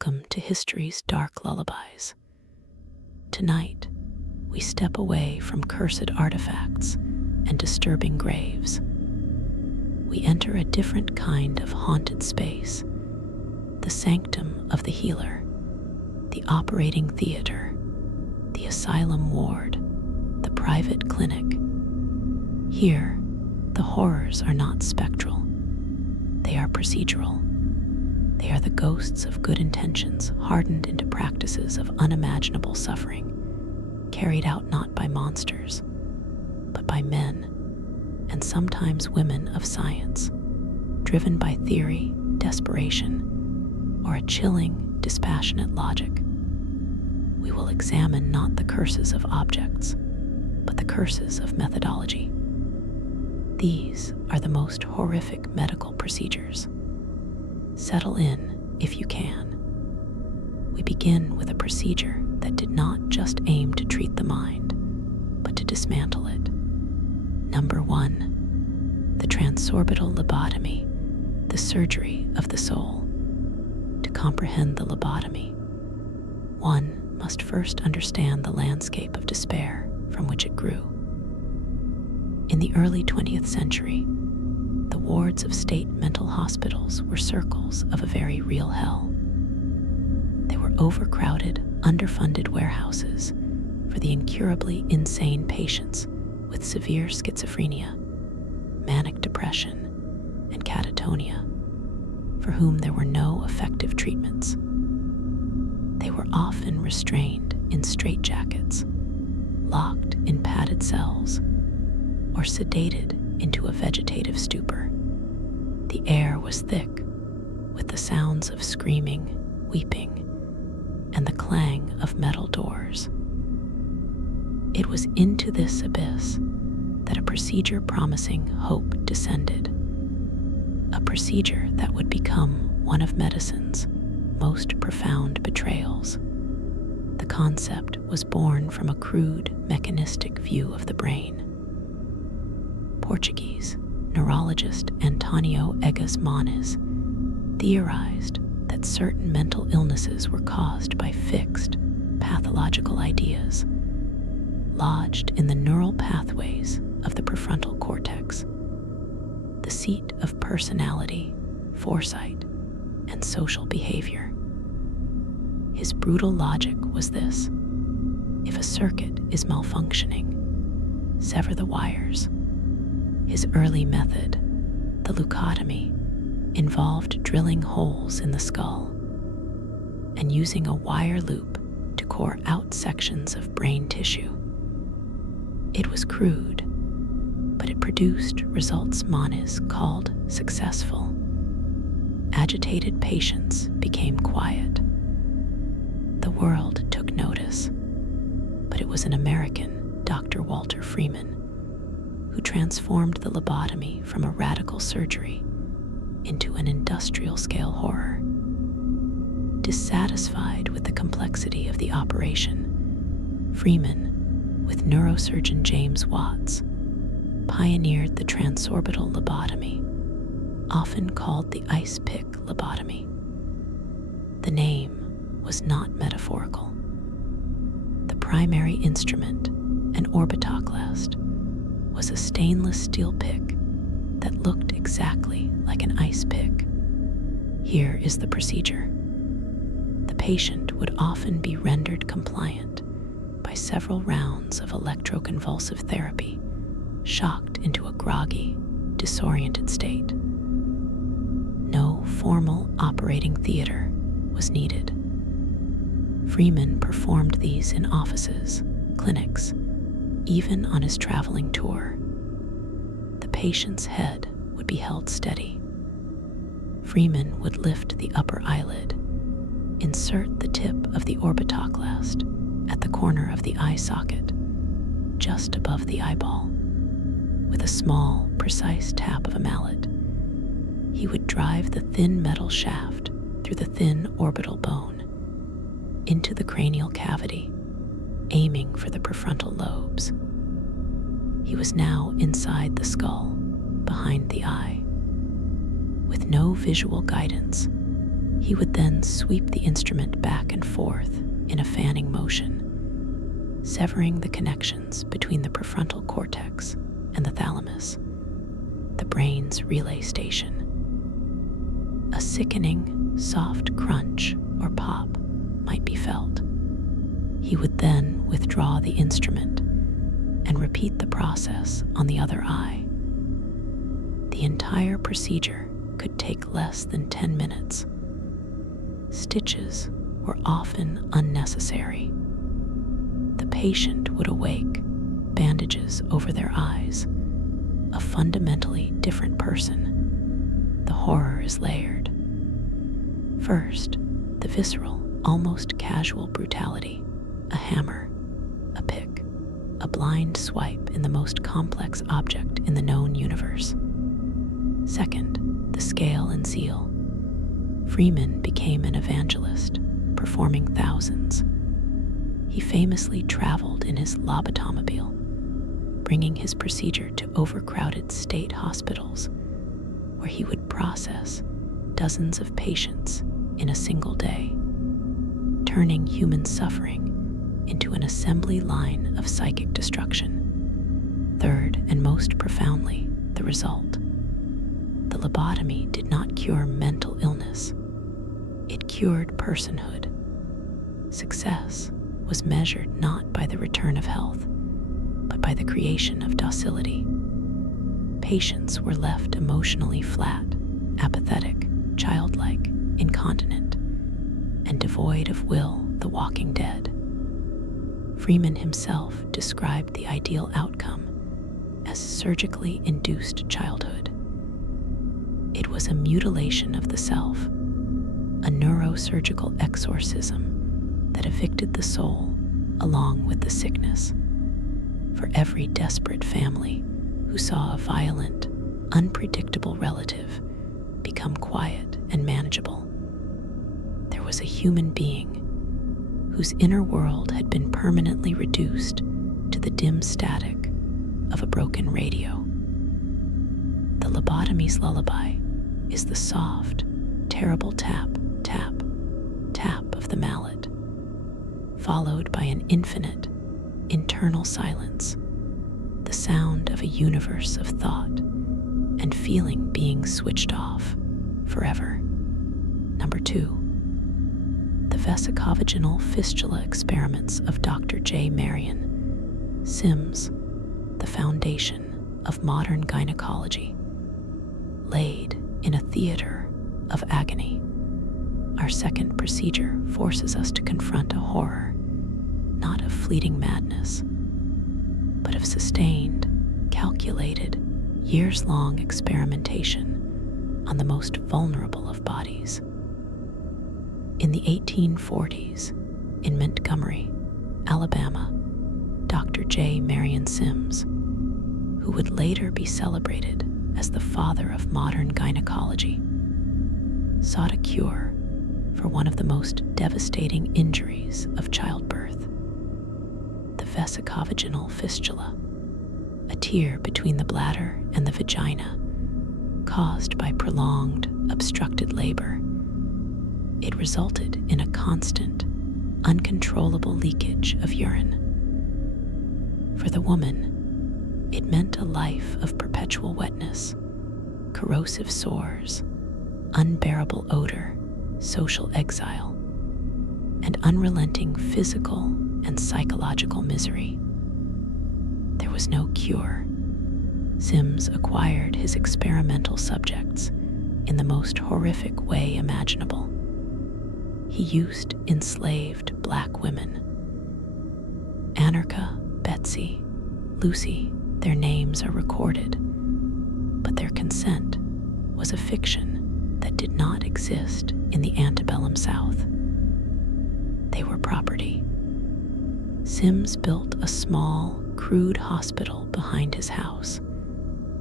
Welcome to history's dark lullabies. Tonight, we step away from cursed artifacts and disturbing graves. We enter a different kind of haunted space, the sanctum of the healer, the operating theater, the asylum ward, the private clinic. Here, the horrors are not spectral. They are procedural. They are the ghosts of good intentions hardened into practices of unimaginable suffering, carried out not by monsters, but by men, and sometimes women of science, driven by theory, desperation, or a chilling, dispassionate logic. We will examine not the curses of objects, but the curses of methodology. These are the most horrific medical procedures. Settle in if you can. We begin with a procedure that did not just aim to treat the mind, but to dismantle it. Number 1, the transorbital lobotomy, the surgery of the soul. To comprehend the lobotomy, one must first understand the landscape of despair from which it grew. In the early 20th century, the wards of state mental hospitals were circles of a very real hell. They were overcrowded, underfunded warehouses for the incurably insane patients with severe schizophrenia, manic depression, and catatonia, for whom there were no effective treatments. They were often restrained in straitjackets, locked in padded cells, or sedated into a vegetative stupor. The air was thick with the sounds of screaming, weeping, and the clang of metal doors. It was into this abyss that a procedure promising hope descended, a procedure that would become one of medicine's most profound betrayals. The concept was born from a crude, mechanistic view of the brain. Portuguese neurologist Antonio Egas Moniz theorized that certain mental illnesses were caused by fixed, pathological ideas lodged in the neural pathways of the prefrontal cortex, the seat of personality, foresight, and social behavior. His brutal logic was this: if a circuit is malfunctioning, sever the wires. His early method, the leucotomy, involved drilling holes in the skull and using a wire loop to core out sections of brain tissue. It was crude, but it produced results Moniz called successful. Agitated patients became quiet. The world took notice, but it was an American, Dr. Walter Freeman, who transformed the lobotomy from a radical surgery into an industrial-scale horror. Dissatisfied with the complexity of the operation, Freeman, with neurosurgeon James Watts, pioneered the transorbital lobotomy, often called the ice pick lobotomy. The name was not metaphorical. The primary instrument, an orbitoclast, was a stainless steel pick that looked exactly like an ice pick. Here is the procedure. The patient would often be rendered compliant by several rounds of electroconvulsive therapy, shocked into a groggy, disoriented state. No formal operating theater was needed. Freeman performed these in offices, clinics, even on his traveling tour. The patient's head would be held steady. Freeman would lift the upper eyelid, insert the tip of the orbitoclast at the corner of the eye socket, just above the eyeball. With a small, precise tap of a mallet, he would drive the thin metal shaft through the thin orbital bone into the cranial cavity, aiming for the prefrontal lobes. He was now inside the skull, behind the eye. With no visual guidance, He would then sweep the instrument back and forth in a fanning motion, severing the connections between the prefrontal cortex and the thalamus, the brain's relay station. A sickening, soft crunch or pop might be felt. He would then withdraw the instrument and repeat the process on the other eye. The entire procedure could take less than 10 minutes. Stitches were often unnecessary. The patient would awake, bandages over their eyes, a fundamentally different person. The horror is layered. First, the visceral, almost casual brutality, a hammer, a pick, a blind swipe in the most complex object in the known universe. Second, the scale and seal. Freeman became an evangelist, performing thousands. He famously traveled in his lobotomobile, bringing his procedure to overcrowded state hospitals, where he would process dozens of patients in a single day, turning human suffering into an assembly line of psychic destruction. Third, and most profoundly, the result. The lobotomy did not cure mental illness. It cured personhood. Success was measured not by the return of health, but by the creation of docility. Patients were left emotionally flat, apathetic, childlike, incontinent, and devoid of will, the walking dead. Freeman himself described the ideal outcome as surgically induced childhood. It was a mutilation of the self, a neurosurgical exorcism that evicted the soul along with the sickness. For every desperate family who saw a violent, unpredictable relative become quiet and manageable, there was a human being whose inner world had been permanently reduced to the dim static of a broken radio. The lobotomy's lullaby is the soft, terrible tap, tap, tap of the mallet, followed by an infinite, internal silence, the sound of a universe of thought and feeling being switched off forever. Number 2. The vesicovaginal fistula experiments of Dr. J. Marion, SIMS, the foundation of modern gynecology, laid in a theater of agony. Our second procedure forces us to confront a horror, not of fleeting madness, but of sustained, calculated, years-long experimentation on the most vulnerable of bodies. In the 1840s, in Montgomery, Alabama, Dr. J. Marion Sims, who would later be celebrated as the father of modern gynecology, sought a cure for one of the most devastating injuries of childbirth, the vesicovaginal fistula, a tear between the bladder and the vagina caused by prolonged, obstructed labor. It resulted in a constant, uncontrollable leakage of urine. For the woman, it meant a life of perpetual wetness, corrosive sores, unbearable odor, social exile, and unrelenting physical and psychological misery. There was no cure. Sims acquired his experimental subjects in the most horrific way imaginable. He used enslaved black women. Anarcha, Betsy, Lucy, their names are recorded, but their consent was a fiction that did not exist in the antebellum South. They were property. Sims built a small, crude hospital behind his house,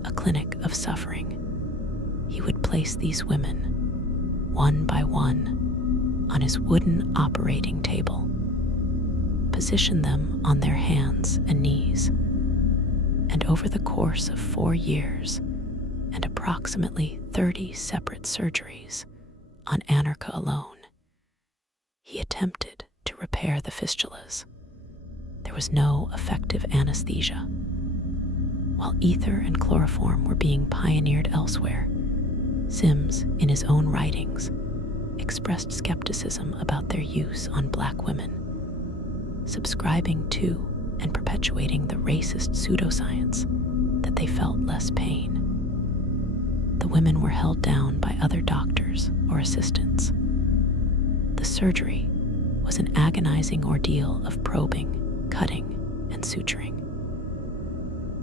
a clinic of suffering. He would place these women, one by one, on his wooden operating table, position them on their hands and knees, and over the course of 4 years and approximately 30 separate surgeries, on anarcha alone. He attempted to repair the fistulas. There was no effective anesthesia. While ether and chloroform were being pioneered elsewhere, Sims, in his own writings, expressed skepticism about their use on Black women, subscribing to and perpetuating the racist pseudoscience that they felt less pain. The women were held down by other doctors or assistants. The surgery was an agonizing ordeal of probing, cutting, and suturing.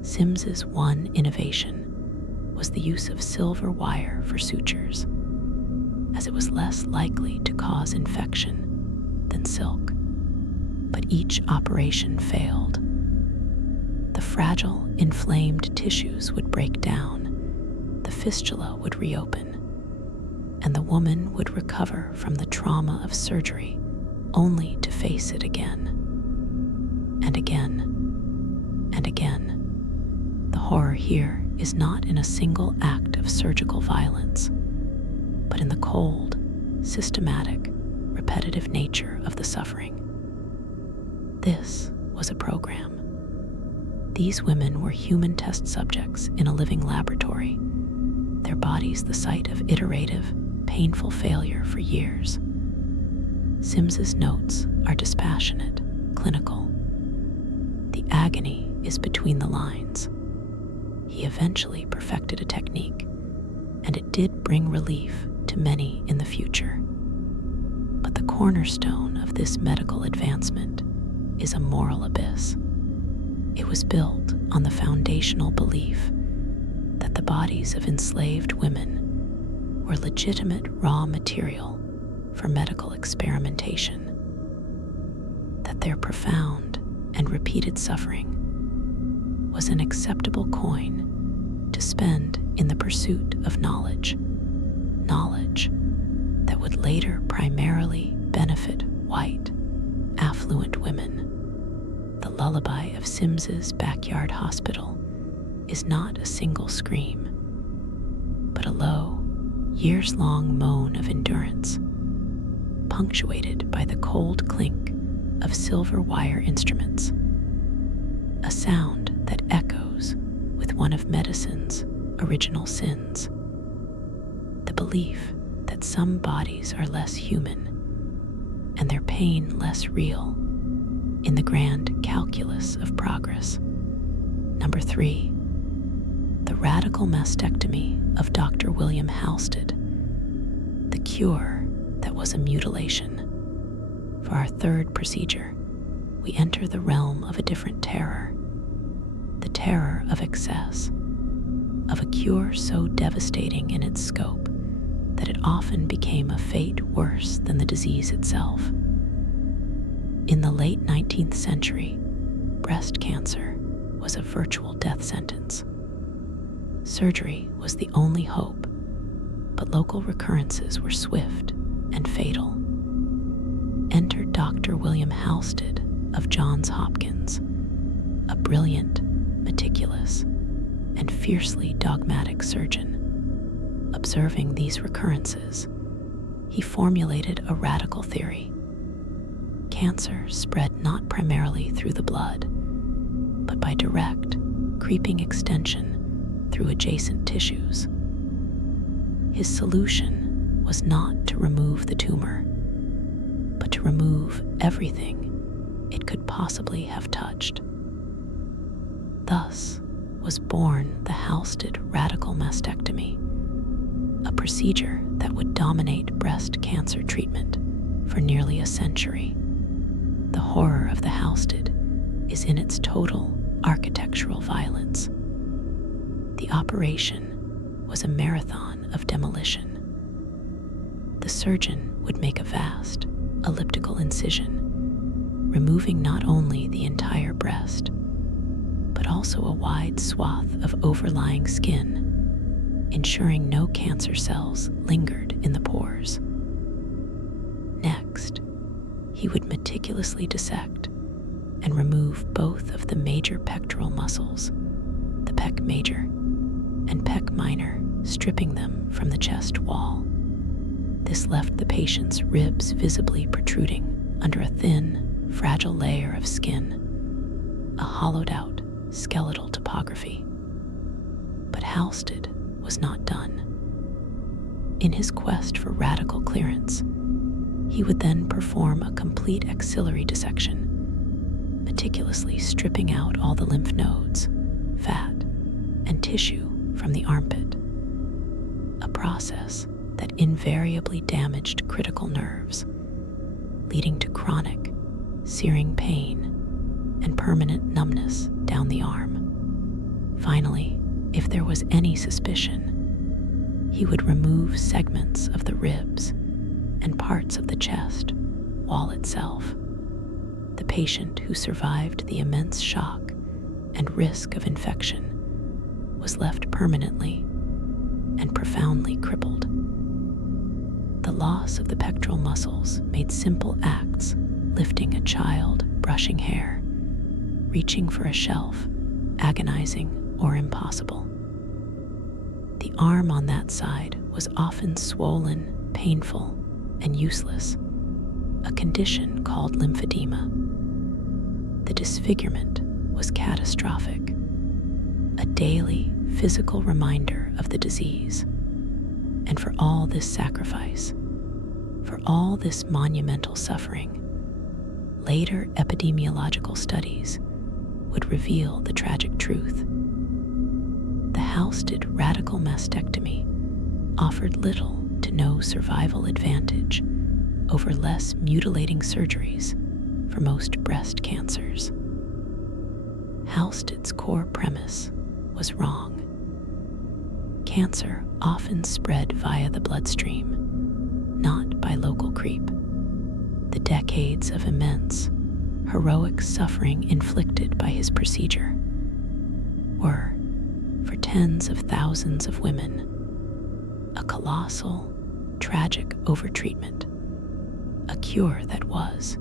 Sims's one innovation was the use of silver wire for sutures, as it was less likely to cause infection than silk. But each operation failed. The fragile, inflamed tissues would break down, the fistula would reopen, and the woman would recover from the trauma of surgery only to face it again, and again, and again. The horror here is not in a single act of surgical violence, but in the cold, systematic, repetitive nature of the suffering. This was a program. These women were human test subjects in a living laboratory, their bodies the site of iterative, painful failure for years. Sims's notes are dispassionate, clinical. The agony is between the lines. He eventually perfected a technique, and it did bring relief to many in the future. But the cornerstone of this medical advancement is a moral abyss. It was built on the foundational belief that the bodies of enslaved women were legitimate raw material for medical experimentation, that their profound and repeated suffering was an acceptable coin to spend in the pursuit of knowledge that would later primarily benefit white, affluent women. The lullaby of Sims's backyard hospital is not a single scream, but a low, years-long moan of endurance, punctuated by the cold clink of silver wire instruments, a sound that echoes with one of medicine's original sins, the belief that some bodies are less human and their pain less real in the grand calculus of progress. Number 3, the radical mastectomy of Dr. William Halsted, the cure that was a mutilation. For our third procedure, we enter the realm of a different terror, the terror of excess, of a cure so devastating in its scope that it often became a fate worse than the disease itself. In the late 19th century, breast cancer was a virtual death sentence. Surgery was the only hope, but local recurrences were swift and fatal. Enter Dr. William Halsted of Johns Hopkins, a brilliant, meticulous, and fiercely dogmatic surgeon. Observing these recurrences, he formulated a radical theory. Cancer spread not primarily through the blood, but by direct, creeping extension through adjacent tissues. His solution was not to remove the tumor, but to remove everything it could possibly have touched. Thus was born the Halsted radical mastectomy, a procedure that would dominate breast cancer treatment for nearly a century. The horror of the Halsted is in its total architectural violence. The operation was a marathon of demolition. The surgeon would make a vast, elliptical incision, removing not only the entire breast, but also a wide swath of overlying skin, ensuring no cancer cells lingered in the pores. Next, he would meticulously dissect and remove both of the major pectoral muscles, the pec major and pec minor, stripping them from the chest wall. This left the patient's ribs visibly protruding under a thin, fragile layer of skin, a hollowed-out skeletal topography. But Halsted was not done. In his quest for radical clearance, he would then perform a complete axillary dissection, meticulously stripping out all the lymph nodes, fat, and tissue from the armpit, a process that invariably damaged critical nerves, leading to chronic, searing pain and permanent numbness down the arm. Finally, if there was any suspicion, he would remove segments of the ribs and parts of the chest wall itself. The patient who survived the immense shock and risk of infection was left permanently and profoundly crippled. The loss of the pectoral muscles made simple acts, lifting a child, brushing hair, reaching for a shelf, agonizing or impossible. The arm on that side was often swollen, painful, and useless, a condition called lymphedema. The disfigurement was catastrophic, a daily physical reminder of the disease. And for all this sacrifice, for all this monumental suffering, later epidemiological studies would reveal the tragic truth. The Halsted radical mastectomy offered little to no survival advantage over less mutilating surgeries for most breast cancers. Halsted's core premise was wrong. Cancer often spread via the bloodstream, not by local creep. The decades of immense, heroic suffering inflicted by his procedure were, for tens of thousands of women, a colossal, tragic overtreatment, a cure that was,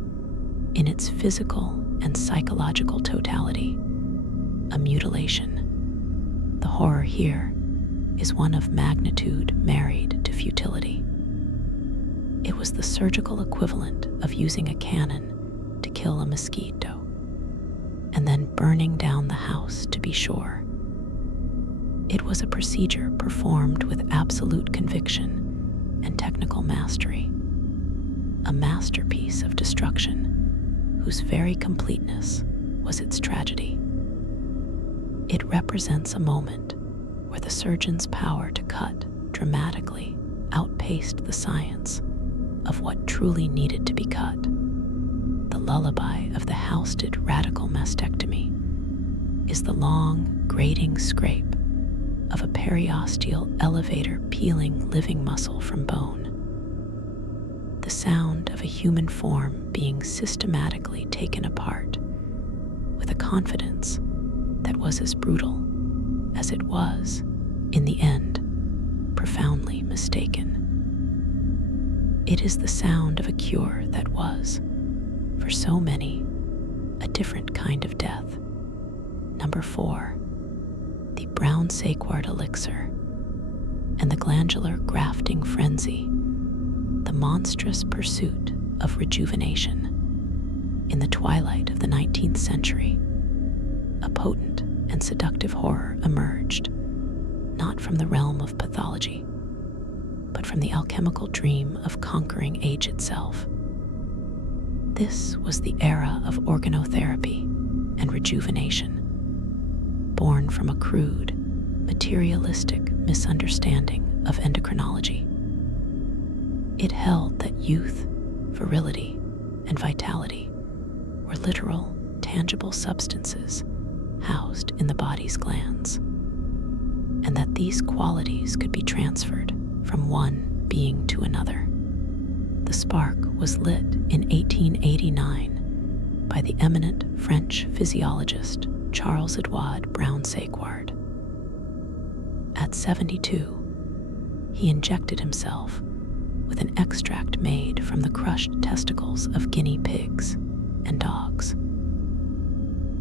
in its physical and psychological totality, a mutilation. The horror here is one of magnitude married to futility. It was the surgical equivalent of using a cannon to kill a mosquito, and then burning down the house to be sure. It was a procedure performed with absolute conviction and technical mastery, a masterpiece of destruction whose very completeness was its tragedy. It represents a moment where the surgeon's power to cut dramatically outpaced the science of what truly needed to be cut. The lullaby of the Halsted radical mastectomy is the long, grating scrape of a periosteal elevator peeling living muscle from bone. The sound of a human form being systematically taken apart with a confidence that was as brutal as it was, in the end, profoundly mistaken. It is the sound of a cure that was, for so many, a different kind of death. Number 4, the brown saquard elixir and the glandular grafting frenzy, the monstrous pursuit of rejuvenation. In the twilight of the 19th century, a potent and seductive horror emerged, not from the realm of pathology, but from the alchemical dream of conquering age itself. This was the era of organotherapy and rejuvenation, born from a crude, materialistic misunderstanding of endocrinology. It held that youth, virility, and vitality were literal, tangible substances housed in the body's glands, and that these qualities could be transferred from one being to another. The spark was lit in 1889 by the eminent French physiologist Charles-Édouard Brown-Séquard. At 72, he injected himself with an extract made from the crushed testicles of guinea pigs and dogs.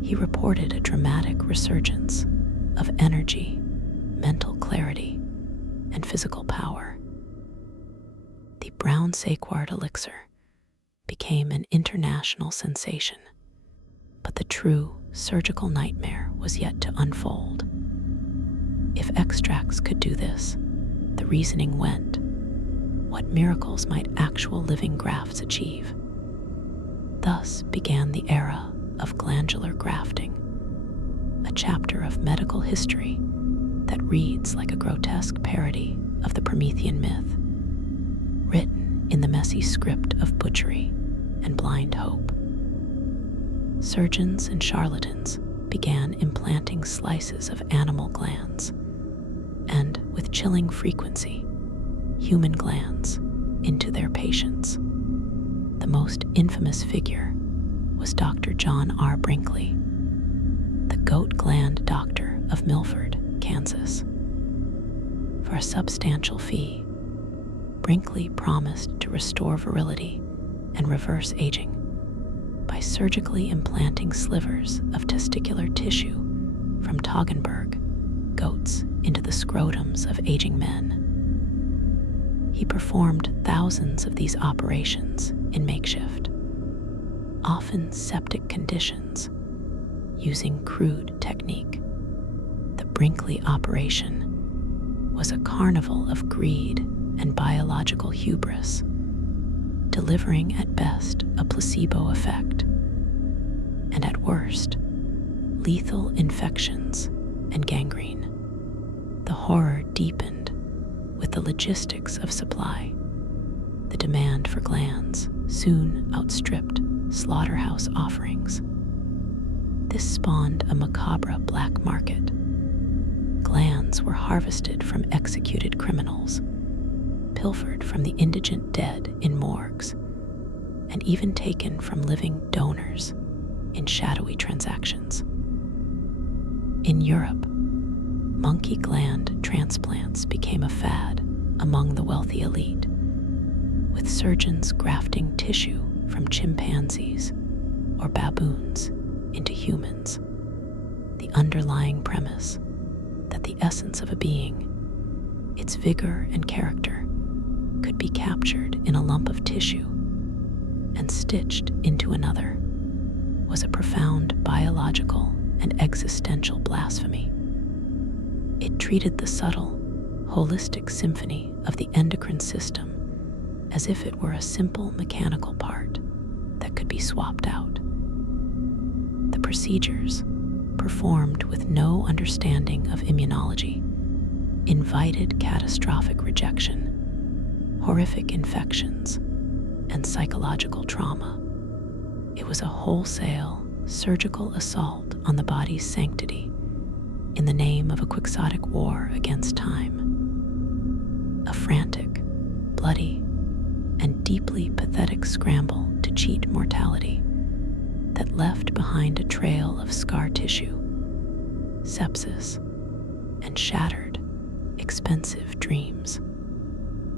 He reported a dramatic resurgence of energy, mental clarity, and physical power. The brown saquard elixir became an international sensation, but the true surgical nightmare was yet to unfold. If extracts could do this, the reasoning went, what miracles might actual living grafts achieve? Thus began the era of glandular grafting, a chapter of medical history that reads like a grotesque parody of the Promethean myth, written in the messy script of butchery and blind hope. Surgeons and charlatans began implanting slices of animal glands, and with chilling frequency, human glands into their patients. The most infamous figure was Dr. John R. Brinkley, the goat gland doctor of Milford, Kansas. For a substantial fee, Brinkley promised to restore virility and reverse aging by surgically implanting slivers of testicular tissue from Toggenburg goats into the scrotums of aging men. He performed thousands of these operations in makeshift, often septic conditions, using crude technique. The Brinkley operation was a carnival of greed and biological hubris, delivering at best a placebo effect, and at worst, lethal infections and gangrene. The horror deepened with the logistics of supply. The demand for glands soon outstripped slaughterhouse offerings. This spawned a macabre black market. Glands were harvested from executed criminals, pilfered from the indigent dead in morgues, and even taken from living donors in shadowy transactions. In Europe, monkey gland transplants became a fad among the wealthy elite, with surgeons grafting tissue from chimpanzees or baboons into humans. The underlying premise that the essence of a being, its vigor and character, could be captured in a lump of tissue and stitched into another was a profound biological and existential blasphemy. It treated the subtle, holistic symphony of the endocrine system as if it were a simple mechanical part that could be swapped out. The procedures, performed with no understanding of immunology, invited catastrophic rejection, horrific infections, and psychological trauma. It was a wholesale, surgical assault on the body's sanctity in the name of a quixotic war against time. A frantic, bloody, and deeply pathetic scramble to cheat mortality that left behind a trail of scar tissue, sepsis, and shattered, expensive dreams.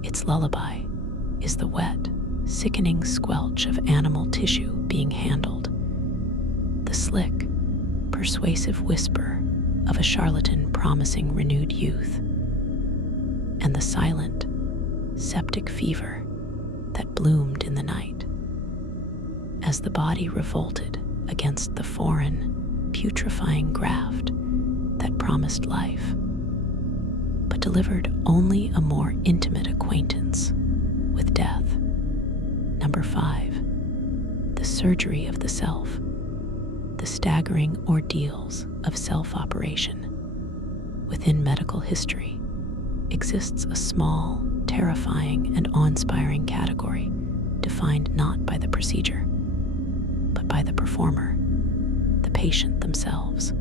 Its lullaby is the wet, sickening squelch of animal tissue being handled, the slick, persuasive whisper of a charlatan promising renewed youth, and the silent, septic fever that bloomed in the night. As the body revolted against the foreign, putrefying graft that promised life, but delivered only a more intimate acquaintance with death. Number 5, the surgery of the self, the staggering ordeals of self-operation. Within medical history exists a small, terrifying, and awe-inspiring category defined not by the procedure, but by the performer, the patient themselves.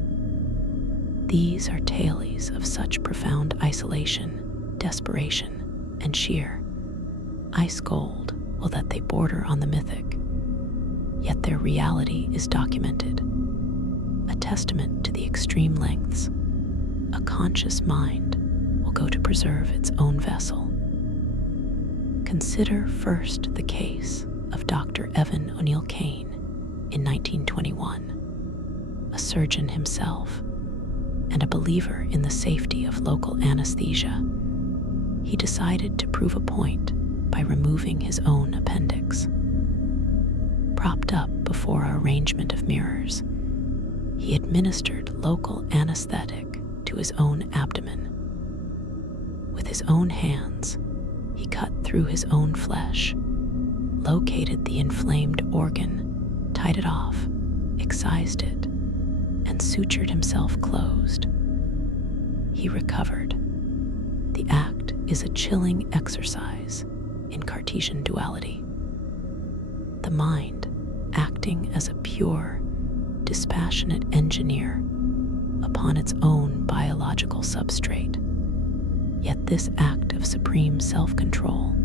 These are tales of such profound isolation, desperation, and sheer ice cold will that they border on the mythic, yet their reality is documented, a testament to the extreme lengths a conscious mind will go to preserve its own vessel. Consider first the case of Dr. Evan O'Neill Kane in 1921, a surgeon himself and a believer in the safety of local anesthesia. He decided to prove a point by removing his own appendix. Propped up before an arrangement of mirrors, he administered local anesthetic to his own abdomen. With his own hands, he cut through his own flesh, located the inflamed organ, tied it off, excised it, and sutured himself closed. He recovered. The act is a chilling exercise in Cartesian duality. The mind acting as a pure, dispassionate engineer upon its own biological substrate. Yet this act of supreme self-control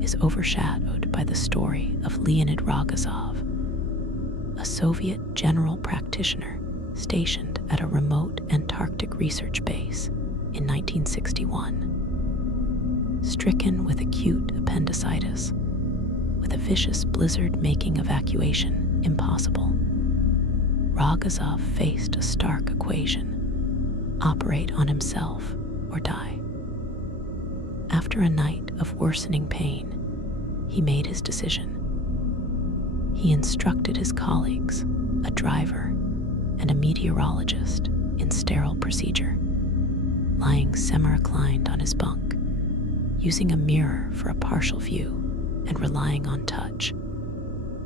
is overshadowed by the story of Leonid Rogozov, a Soviet general practitioner stationed at a remote Antarctic research base in 1961. Stricken with acute appendicitis, with a vicious blizzard making evacuation impossible, Rogozov faced a stark equation: operate on himself or die. After a night of worsening pain, he made his decision. He instructed his colleagues, a driver, and a meteorologist in sterile procedure, lying semi-reclined on his bunk, using a mirror for a partial view and relying on touch.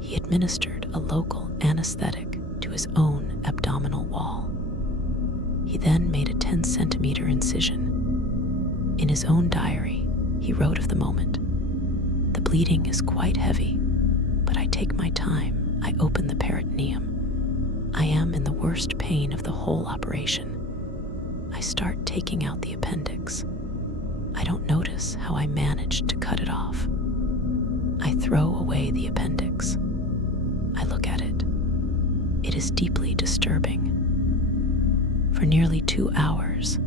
He administered a local anesthetic to his own abdominal wall. He then made a 10-centimeter incision. In his own diary, he wrote of the moment, "The bleeding is quite heavy, but I take my time. I open the peritoneum. I am in the worst pain of the whole operation. I start taking out the appendix. I don't notice how I managed to cut it off. I throw away the appendix. I look at it. It is deeply disturbing. For nearly 2 hours,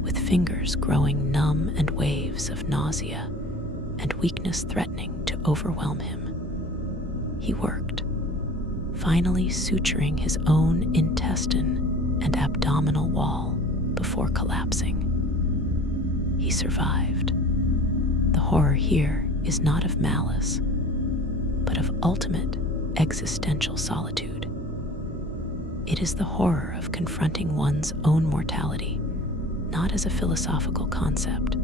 with fingers growing numb and waves of nausea and weakness threatening to overwhelm him, he worked, finally suturing his own intestine and abdominal wall before collapsing. He survived. The horror here is not of malice, but of ultimate existential solitude. It is the horror of confronting one's own mortality, not as a philosophical concept,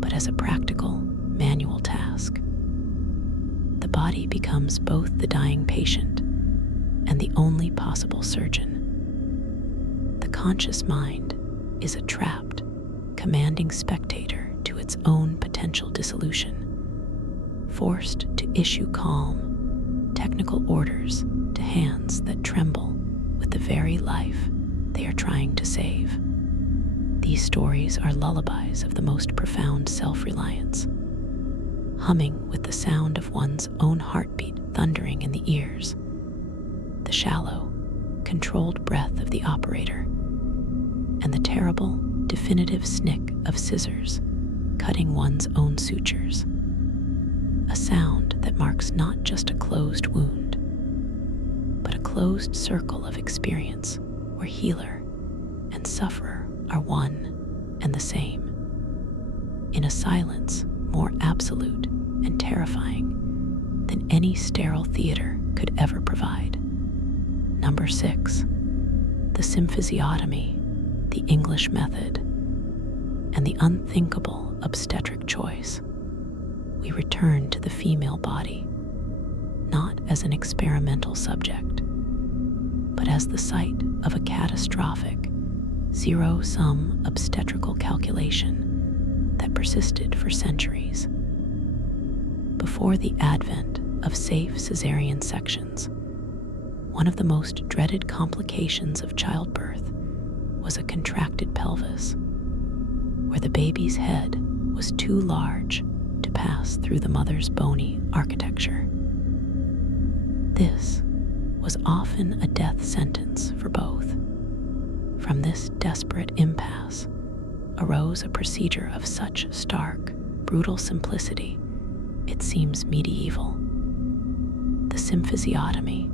but as a practical, manual task. The body becomes both the dying patient and the only possible surgeon. The conscious mind is a trapped, commanding spectator to its own potential dissolution, forced to issue calm, technical orders to hands that tremble with the very life they are trying to save. These stories are lullabies of the most profound self-reliance, humming with the sound of one's own heartbeat thundering in the ears, the shallow, controlled breath of the operator, and the terrible, definitive snick of scissors cutting one's own sutures. A sound that marks not just a closed wound, but a closed circle of experience where healer and sufferer are one and the same, in a silence more absolute and terrifying than any sterile theater could ever provide. Number 6, the symphysiotomy, the English method, and the unthinkable obstetric choice. We return to the female body, not as an experimental subject, but as the site of a catastrophic, zero-sum obstetrical calculation that persisted for centuries. Before the advent of safe cesarean sections, one of the most dreaded complications of childbirth was a contracted pelvis, where the baby's head was too large to pass through the mother's bony architecture. This was often a death sentence for both. From this desperate impasse arose a procedure of such stark, brutal simplicity, it seems medieval. The symphysiotomy,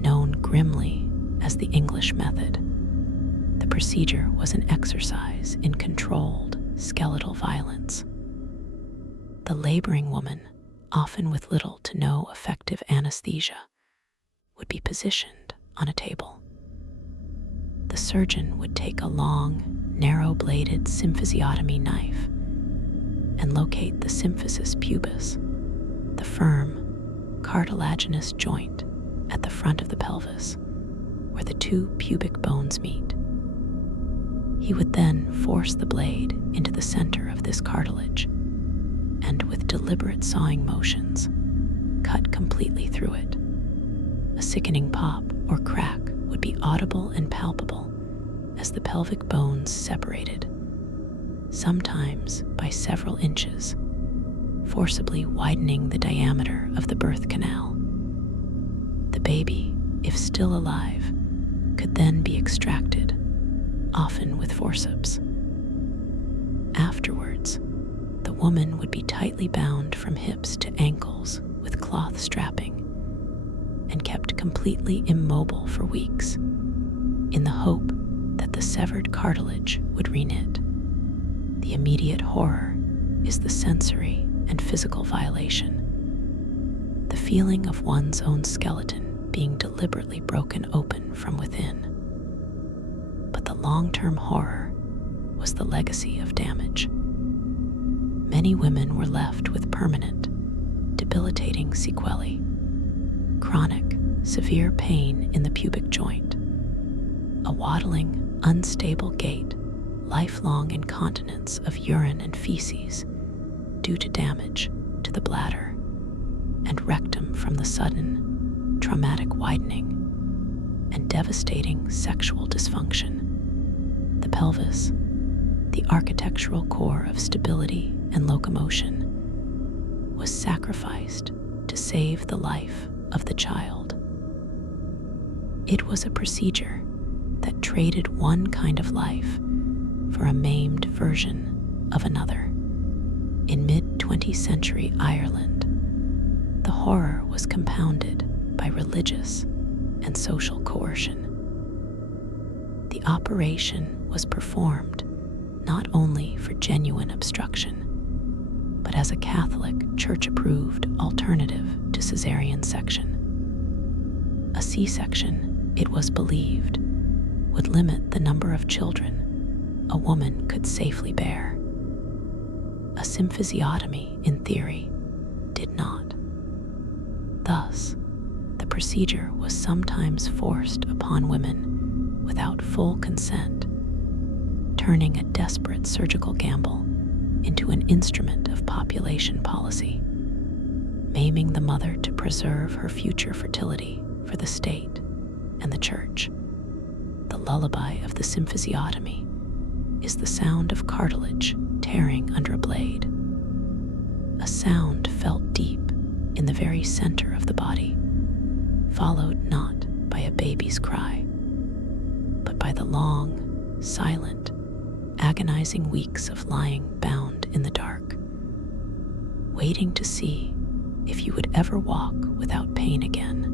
known grimly as the English method. The procedure was an exercise in controlled skeletal violence. The laboring woman, often with little to no effective anesthesia, would be positioned on a table. The surgeon would take a long, narrow-bladed symphysiotomy knife and locate the symphysis pubis, the firm, cartilaginous joint at the front of the pelvis, where the two pubic bones meet. He would then force the blade into the center of this cartilage and, with deliberate sawing motions, cut completely through it. A sickening pop or crack would be audible and palpable as the pelvic bones separated, sometimes by several inches, forcibly widening the diameter of the birth canal. The baby, if still alive, could then be extracted, often with forceps. Afterwards, the woman would be tightly bound from hips to ankles with cloth strapping and kept completely immobile for weeks, in the hope that the severed cartilage would reknit. The immediate horror is the sensory and physical violation, the feeling of one's own skeleton being deliberately broken open from within. But the long-term horror was the legacy of damage. Many women were left with permanent, debilitating sequelae, chronic, severe pain in the pubic joint, a waddling, unstable gait, lifelong incontinence of urine and feces due to damage to the bladder and rectum from the sudden, traumatic widening, and devastating sexual dysfunction. The pelvis, the architectural core of stability and locomotion, was sacrificed to save the life of the child. It was a procedure that traded one kind of life for a maimed version of another. In mid-20th century Ireland, the horror was compounded by religious and social coercion. The operation was performed not only for genuine obstruction, but as a Catholic, church-approved alternative to cesarean section. A C-section, it was believed, would limit the number of children a woman could safely bear. A symphysiotomy, in theory, did not. Thus, the procedure was sometimes forced upon women without full consent, turning a desperate surgical gamble into an instrument of population policy, maiming the mother to preserve her future fertility for the state and the church. The lullaby of the symphysiotomy is the sound of cartilage tearing under a blade, a sound felt deep in the very center of the body, followed not by a baby's cry, but by the long, silent, agonizing weeks of lying bound in the dark, waiting to see if you would ever walk without pain again.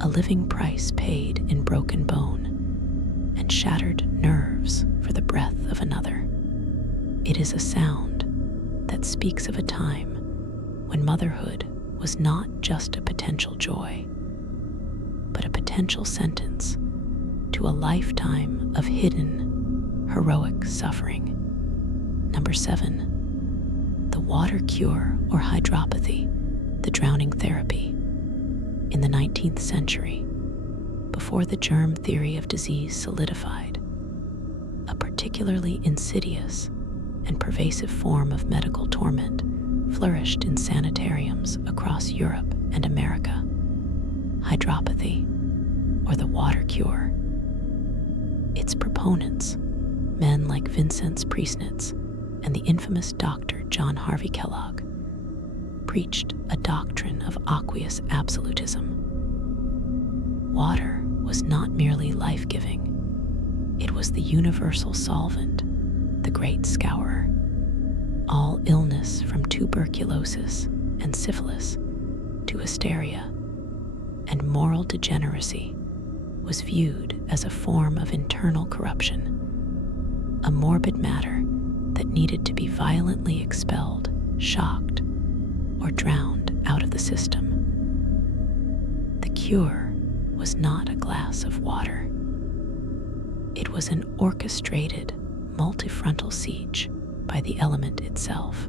A living price paid in broken bone and shattered nerves for the breath of another. It is a sound that speaks of a time when motherhood was not just a potential joy, but a potential sentence to a lifetime of hidden, heroic suffering. Number 7, the water cure or hydropathy, the drowning therapy. In the 19th century, before the germ theory of disease solidified, a particularly insidious and pervasive form of medical torment flourished in sanitariums across Europe and America. Hydropathy, or the water cure. Its proponents, men like Vincenz Priesnitz and the infamous Dr. John Harvey Kellogg, preached a doctrine of aqueous absolutism. Water was not merely life-giving, it was the universal solvent, the great scourer. All illness from tuberculosis and syphilis to hysteria and moral degeneracy was viewed as a form of internal corruption, a morbid matter that needed to be violently expelled shocked, or drowned out of the system. The cure was not a glass of water. It was an orchestrated, multifrontal siege by the element itself.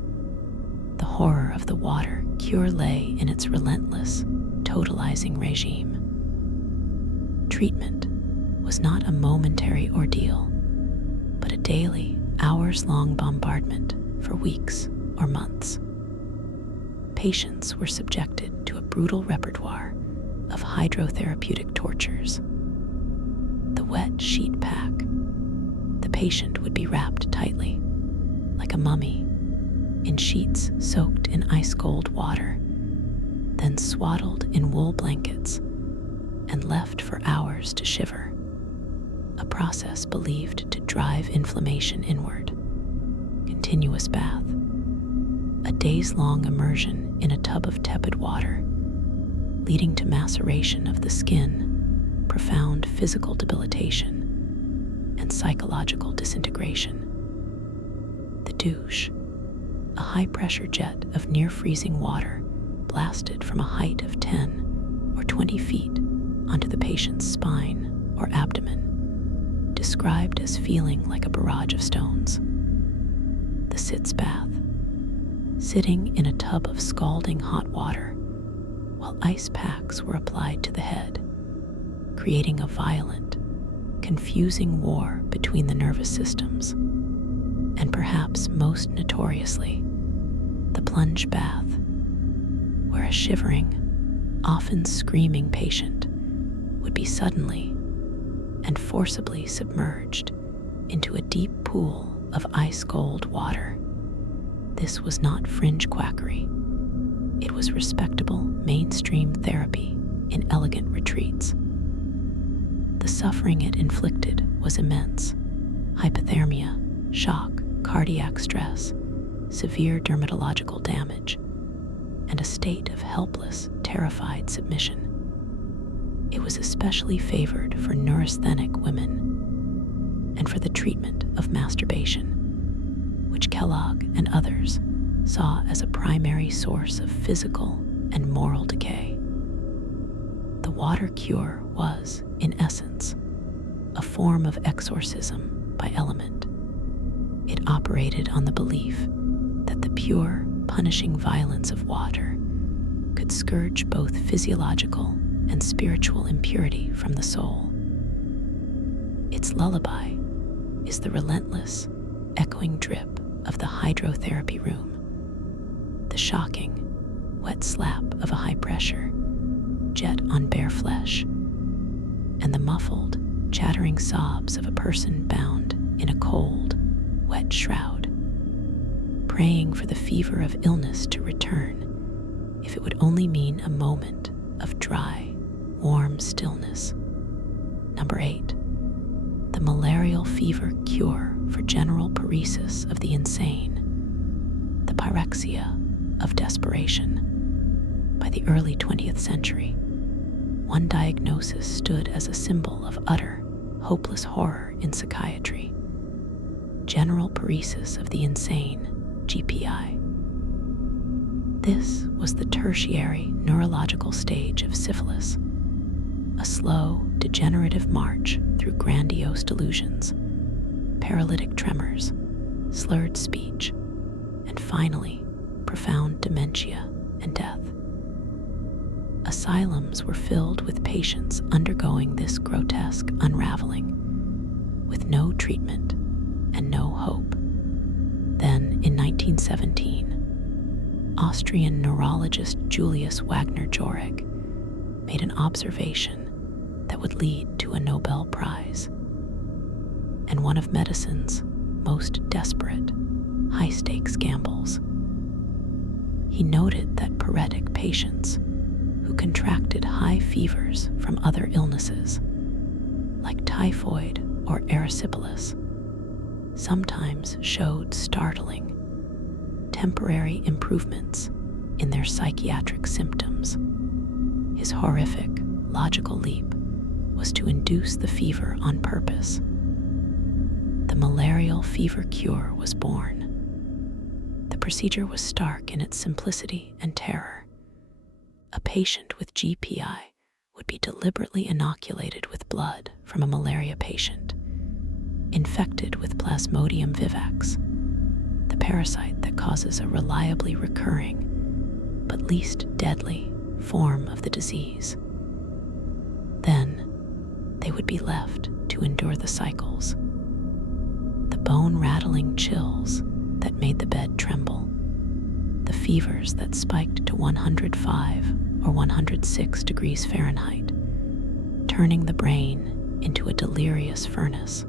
The horror of the water cure lay in its relentless, totalizing regime. Treatment was not a momentary ordeal, but a daily, hours-long bombardment for weeks or months. Patients were subjected to a brutal repertoire of hydrotherapeutic tortures. The wet sheet pack. The patient would be wrapped tightly, like a mummy, in sheets soaked in ice-cold water, then swaddled in wool blankets and left for hours to shiver, a process believed to drive inflammation inward. Continuous bath. A days-long immersion in a tub of tepid water, leading to maceration of the skin, profound physical debilitation, and psychological disintegration. The douche, a high-pressure jet of near-freezing water blasted from a height of 10 or 20 feet onto the patient's spine or abdomen, described as feeling like a barrage of stones. The sitz bath, sitting in a tub of scalding hot water while ice packs were applied to the head, creating a violent, confusing war between the nervous systems, and perhaps most notoriously, the plunge bath, where a shivering, often screaming patient would be suddenly and forcibly submerged into a deep pool of ice-cold water. This was not fringe quackery. It was respectable mainstream therapy in elegant retreats. The suffering it inflicted was immense. Hypothermia, shock, cardiac stress, severe dermatological damage, and a state of helpless, terrified submission. It was especially favored for neurasthenic women and for the treatment of masturbation, which Kellogg and others saw as a primary source of physical and moral decay. The water cure was, in essence, a form of exorcism by element. It operated on the belief that the pure, punishing violence of water could scourge both physiological and spiritual impurity from the soul. Its lullaby is the relentless, echoing drip of the hydrotherapy room, the shocking, wet slap of a high-pressure jet on bare flesh, and the muffled, chattering sobs of a person bound in a cold, wet shroud, praying for the fever of illness to return if it would only mean a moment of dry, warm stillness. Number 8. The malarial fever cure for general paresis of the insane, the pyrexia of desperation. By the early 20th century, one diagnosis stood as a symbol of utter, hopeless horror in psychiatry: general paresis of the insane, GPI. This was the tertiary neurological stage of syphilis, a slow, degenerative march through grandiose delusions, paralytic tremors, slurred speech, and finally, profound dementia and death. Asylums were filled with patients undergoing this grotesque unraveling, with no treatment and no hope. Then, in 1917, Austrian neurologist Julius Wagner-Jauregg made an observation that would lead to a Nobel Prize, and one of medicine's most desperate, high-stakes gambles. He noted that paretic patients who contracted high fevers from other illnesses, like typhoid or erysipelas, sometimes showed startling, temporary improvements in their psychiatric symptoms. His horrific, logical leap was to induce the fever on purpose. The malarial fever cure was born. The procedure was stark in its simplicity and terror. A patient with GPI would be deliberately inoculated with blood from a malaria patient, infected with Plasmodium vivax, the parasite that causes a reliably recurring but least deadly form of the disease. Then they would be left to endure the cycles, the bone-rattling chills that made the bed tremble, the fevers that spiked to 105 or 106 degrees Fahrenheit, turning the brain into a delirious furnace,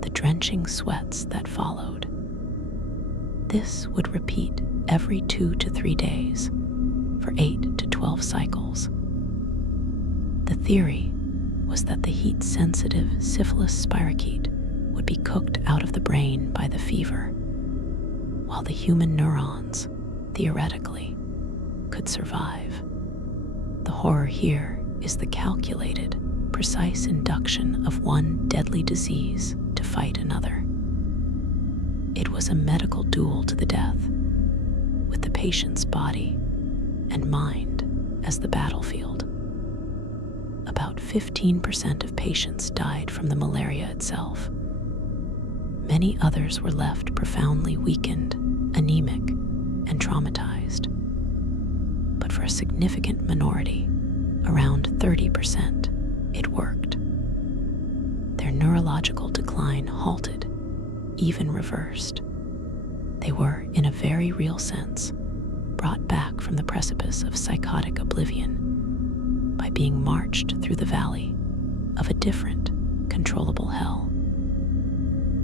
the drenching sweats that followed. This would repeat every 2 to 3 days for 8 to 12 cycles. The theory was that the heat-sensitive syphilis spirochete would be cooked out of the brain by the fever, while the human neurons, theoretically, could survive. The horror here is the calculated, precise induction of one deadly disease to fight another. It was a medical duel to the death, with the patient's body and mind as the battlefield. About 15% of patients died from the malaria itself. Many others were left profoundly weakened, anemic, and traumatized. But for a significant minority, around 30%, it worked. Their neurological decline halted, even reversed. They were, in a very real sense, brought back from the precipice of psychotic oblivion by being marched through the valley of a different, controllable hell.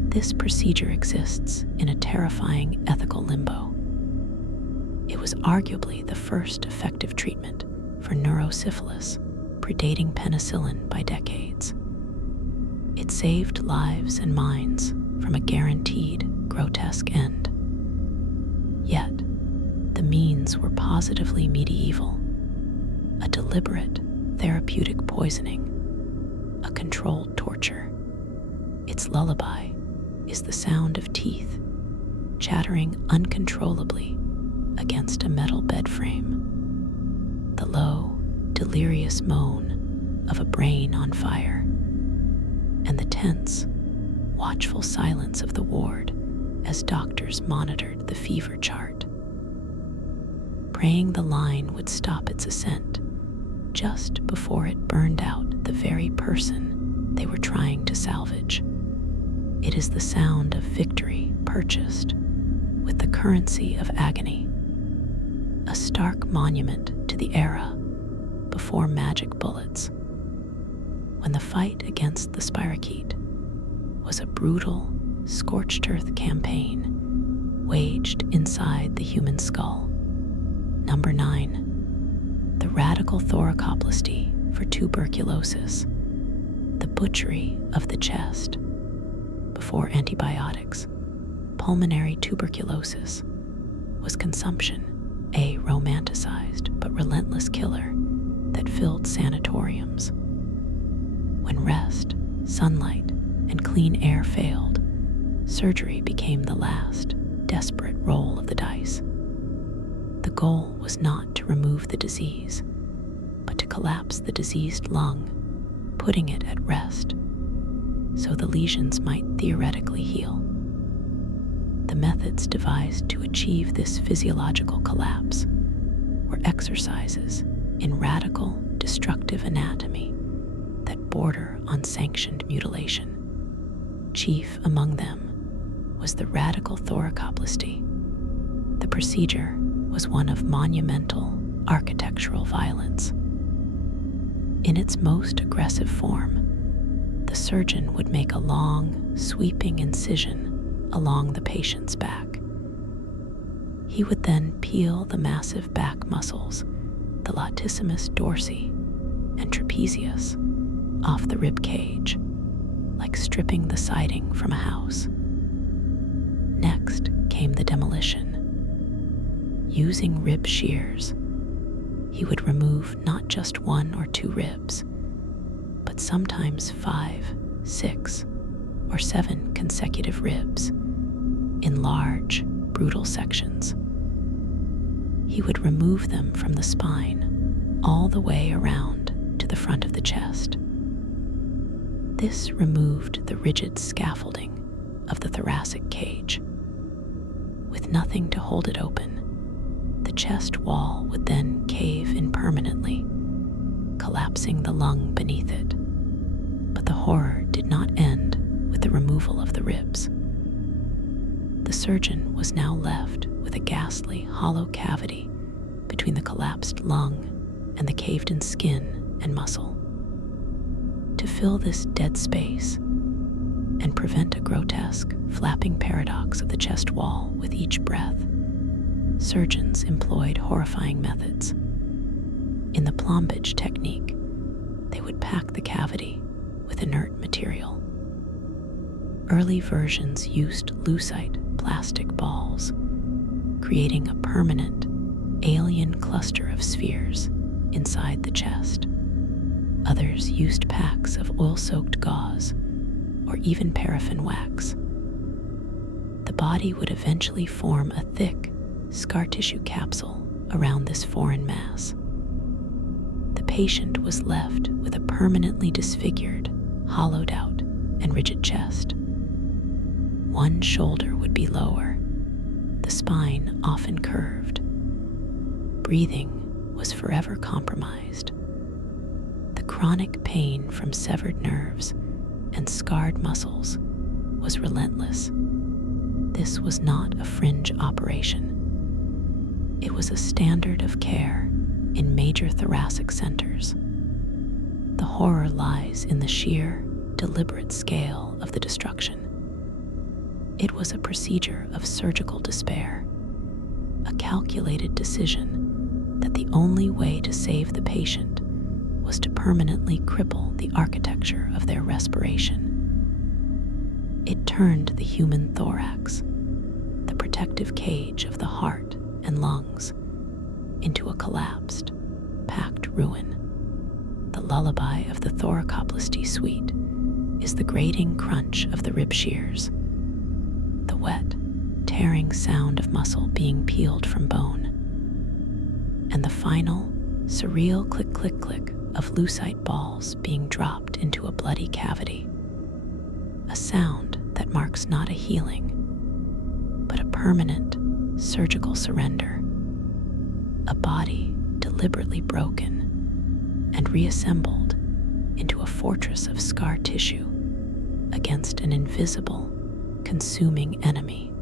This procedure exists in a terrifying ethical limbo. It was arguably the first effective treatment for neurosyphilis, predating penicillin by decades. It saved lives and minds from a guaranteed, grotesque end. Yet, the means were positively medieval, a deliberate, therapeutic poisoning, a controlled torture. Its lullaby is the sound of teeth chattering uncontrollably against a metal bed frame, the low, delirious moan of a brain on fire, and the tense, watchful silence of the ward as doctors monitored the fever chart, praying the line would stop its ascent just before it burned out the very person they were trying to salvage. It is the sound of victory purchased with the currency of agony, a stark monument to the era before magic bullets, when the fight against the spirochete was a brutal, scorched earth campaign waged inside the human skull. Number 9, the radical thoracoplasty for tuberculosis, the butchery of the chest. Before antibiotics, pulmonary tuberculosis was consumption, a romanticized but relentless killer that filled sanatoriums. When rest, sunlight, and clean air failed, surgery became the last, desperate roll of the dice. The goal was not to remove the disease, but to collapse the diseased lung, putting it at rest, so the lesions might theoretically heal. The methods devised to achieve this physiological collapse were exercises in radical, destructive anatomy that border on sanctioned mutilation. Chief among them was the radical thoracoplasty. The procedure was one of monumental architectural violence. In its most aggressive form, the surgeon would make a long, sweeping incision along the patient's back. He would then peel the massive back muscles, the latissimus dorsi and trapezius, off the rib cage, like stripping the siding from a house. Next came the demolition. Using rib shears, he would remove not just 1 or 2 ribs, but sometimes 5, 6, or 7 consecutive ribs in large, brutal sections. He would remove them from the spine all the way around to the front of the chest. This removed the rigid scaffolding of the thoracic cage. With nothing to hold it open, the chest wall would then cave in permanently, collapsing the lung beneath it. But the horror did not end with the removal of the ribs. The surgeon was now left with a ghastly, hollow cavity between the collapsed lung and the caved-in skin and muscle. To fill this dead space and prevent a grotesque, flapping paradox of the chest wall with each breath, surgeons employed horrifying methods. In the plombage technique, they would pack the cavity with inert material. Early versions used lucite plastic balls, creating a permanent, alien cluster of spheres inside the chest. Others used packs of oil-soaked gauze or even paraffin wax. The body would eventually form a thick, scar tissue capsule around this foreign mass. The patient was left with a permanently disfigured, hollowed out, and rigid chest. One shoulder would be lower, the spine often curved. Breathing was forever compromised. The chronic pain from severed nerves and scarred muscles was relentless. This was not a fringe operation. It was a standard of care in major thoracic centers. The horror lies in the sheer, deliberate scale of the destruction. It was a procedure of surgical despair, a calculated decision that the only way to save the patient was to permanently cripple the architecture of their respiration. It turned the human thorax, the protective cage of the heart and lungs, into a collapsed, packed ruin. The lullaby of the thoracoplasty suite is the grating crunch of the rib shears, the wet, tearing sound of muscle being peeled from bone, and the final, surreal click-click-click of lucite balls being dropped into a bloody cavity. A sound that marks not a healing, but a permanent, surgical surrender. A body deliberately broken and reassembled into a fortress of scar tissue against an invisible, consuming enemy.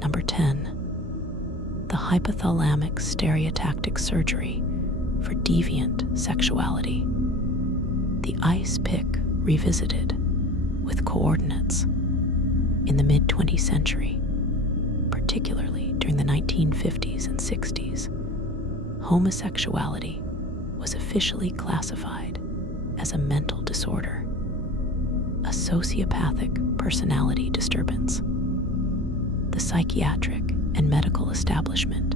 Number 10. The hypothalamic stereotactic surgery for deviant sexuality. The ice pick revisited with coordinates. In the mid-20th century, particularly during the 1950s and 60s, homosexuality was officially classified as a mental disorder, a sociopathic personality disturbance. The psychiatric and medical establishment,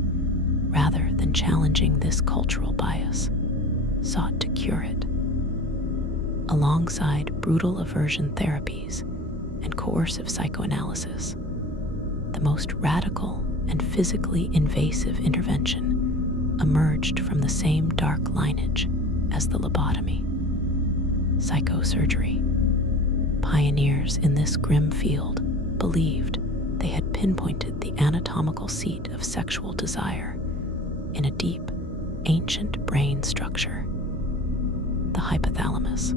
rather than challenging this cultural bias, sought to cure it. Alongside brutal aversion therapies and coercive psychoanalysis, the most radical and physically invasive intervention emerged from the same dark lineage as the lobotomy: psychosurgery. Pioneers in this grim field believed they had pinpointed the anatomical seat of sexual desire in a deep, ancient brain structure, the hypothalamus.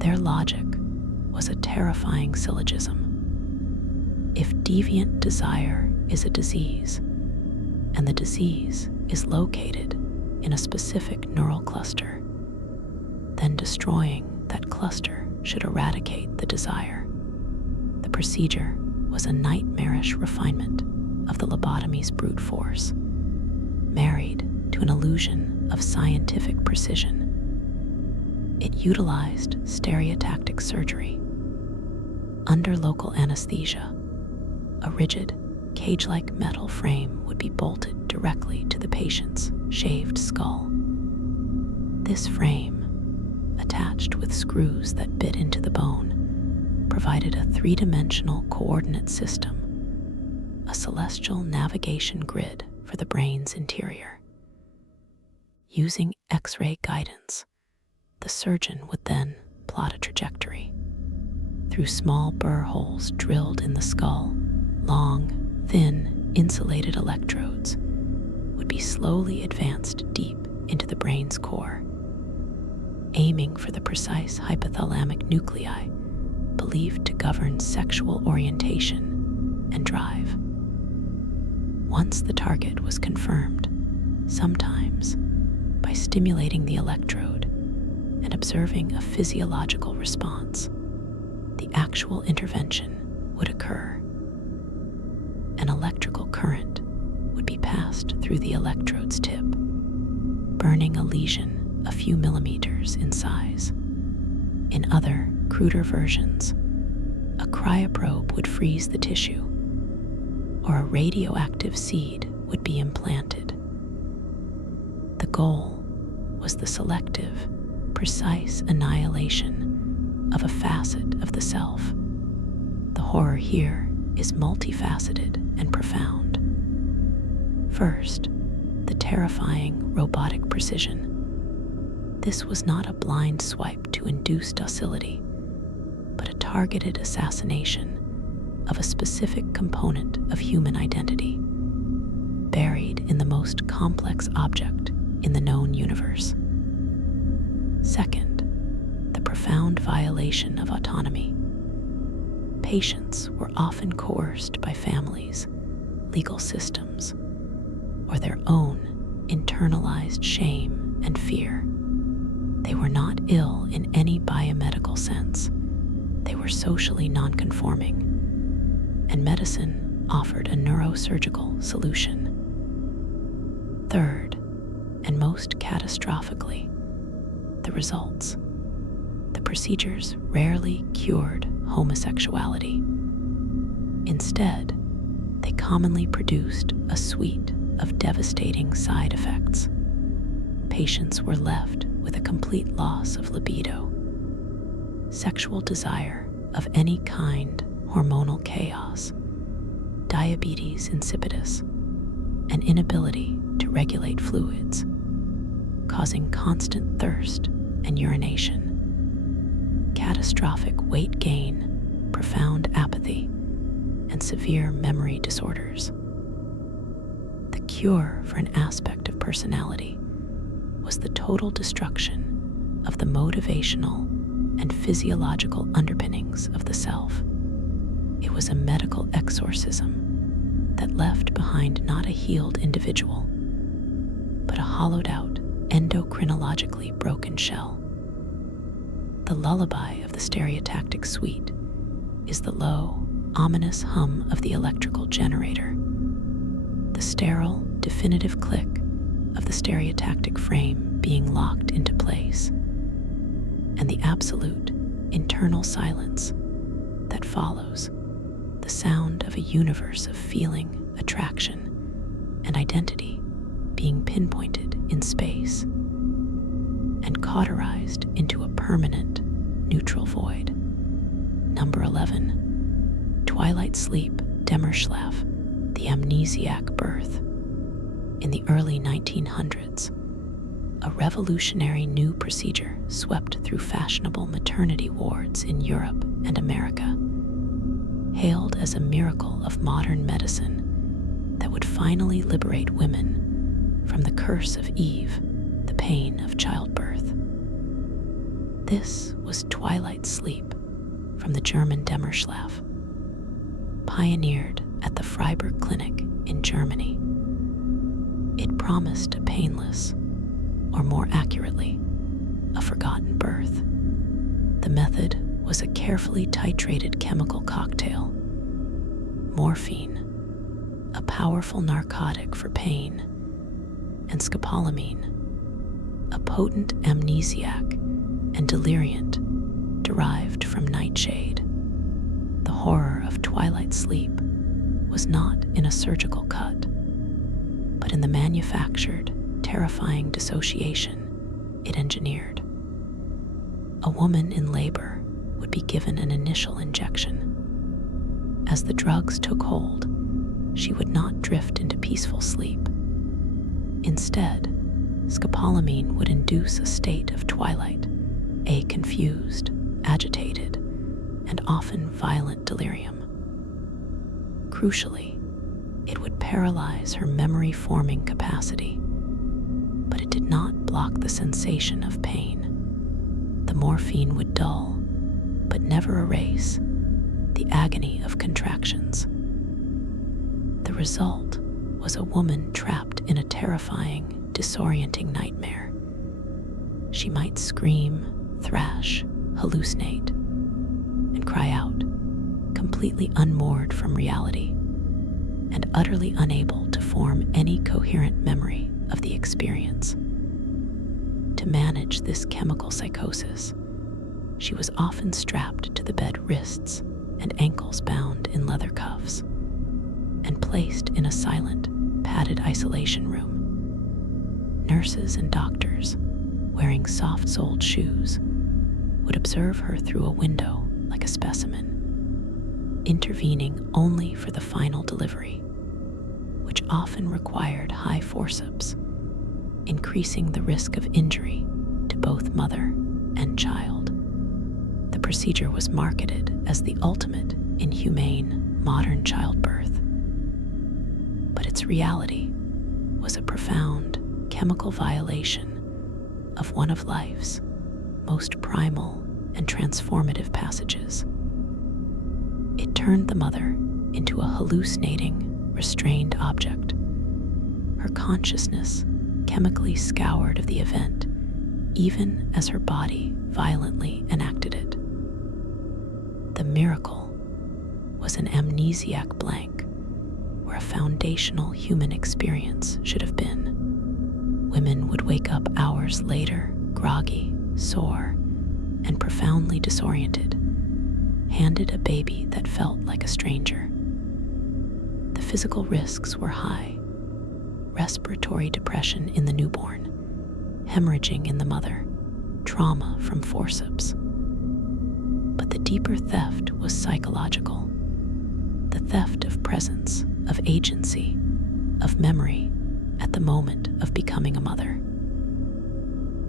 Their logic was a terrifying syllogism. If deviant desire is a disease, and the disease is located in a specific neural cluster, then destroying that cluster should eradicate the desire. The procedure was a nightmarish refinement of the lobotomy's brute force, married to an illusion of scientific precision. It utilized stereotactic surgery. Under local anesthesia, a rigid, cage-like metal frame would be bolted directly to the patient's shaved skull. This frame, attached with screws that bit into the bone, provided a three-dimensional coordinate system, a celestial navigation grid for the brain's interior. Using X-ray guidance, the surgeon would then plot a trajectory. Through small burr holes drilled in the skull, long, thin, insulated electrodes would be slowly advanced deep into the brain's core, aiming for the precise hypothalamic nuclei believed to govern sexual orientation and drive. Once the target was confirmed, sometimes by stimulating the electrode and observing a physiological response, the actual intervention would occur. An electrical current would be passed through the electrode's tip, burning a lesion a few millimeters in size. In other, cruder versions, a cryoprobe would freeze the tissue, or a radioactive seed would be implanted. The goal was the selective, precise annihilation of a facet of the self. The horror here is multifaceted and profound. First, the terrifying robotic precision. This was not a blind swipe to induce docility, but a targeted assassination of a specific component of human identity, buried in the most complex object in the known universe. Second, the profound violation of autonomy. Patients were often coerced by families, legal systems, or their own internalized shame and fear. They were not ill in any biomedical sense. They were socially nonconforming, and medicine offered a neurosurgical solution. Third, and most catastrophically, the results. The procedures rarely cured homosexuality. Instead, they commonly produced a suite of devastating side effects. Patients were left with a complete loss of libido, sexual desire of any kind, hormonal chaos, diabetes insipidus, and inability to regulate fluids, causing constant thirst and urination, catastrophic weight gain, profound apathy, and severe memory disorders. The cure for an aspect of personality was the total destruction of the motivational and physiological underpinnings of the self. It was a medical exorcism that left behind not a healed individual, but a hollowed-out, endocrinologically broken shell. The lullaby of the stereotactic suite is the low, ominous hum of the electrical generator, the sterile, definitive click of the stereotactic frame being locked into place, and the absolute, internal silence that follows, the sound of a universe of feeling, attraction, and identity being pinpointed in space and cauterized into a permanent, neutral void. Number 11, Twilight Sleep, Dämmerschlaf, the amnesiac birth. In the early 1900s, a revolutionary new procedure swept through fashionable maternity wards in Europe and America, hailed as a miracle of modern medicine that would finally liberate women from the curse of Eve, the pain of childbirth. This was Twilight Sleep from the German Dämmerschlaf, pioneered at the Freiburg Clinic in Germany. It promised a painless, or more accurately, a forgotten birth. The method was a carefully titrated chemical cocktail. Morphine, a powerful narcotic for pain, and scopolamine, a potent amnesiac and deliriant derived from nightshade. The horror of twilight sleep was not in a surgical cut, but in the manufactured, terrifying dissociation it engineered. A woman in labor would be given an initial injection. As the drugs took hold, she would not drift into peaceful sleep. Instead, scopolamine would induce a state of twilight, a confused, agitated, and often violent delirium. Crucially, it would paralyze her memory-forming capacity, but it did not block the sensation of pain. The morphine would dull, but never erase, the agony of contractions. The result was a woman trapped in a terrifying, disorienting nightmare. She might scream, thrash, hallucinate, and cry out, completely unmoored from reality and utterly unable to form any coherent memory of the experience. To manage this chemical psychosis, she was often strapped to the bed, wrists and ankles bound in leather cuffs, and placed in a silent, padded isolation room. Nurses and doctors, wearing soft-soled shoes, would observe her through a window like a specimen, intervening only for the final delivery, which often required high forceps, increasing the risk of injury to both mother and child. The procedure was marketed as the ultimate in humane, modern childbirth, but its reality was a profound chemical violation of one of life's most primal and transformative passages. It turned the mother into a hallucinating, restrained object, her consciousness chemically scoured of the event, even as her body violently enacted it. The miracle was an amnesiac blank where a foundational human experience should have been. Women would wake up hours later, groggy, sore, and profoundly disoriented, handed a baby that felt like a stranger. The physical risks were high: respiratory depression in the newborn, hemorrhaging in the mother, trauma from forceps. But the deeper theft was psychological, the theft of presence, of agency, of memory at the moment of becoming a mother.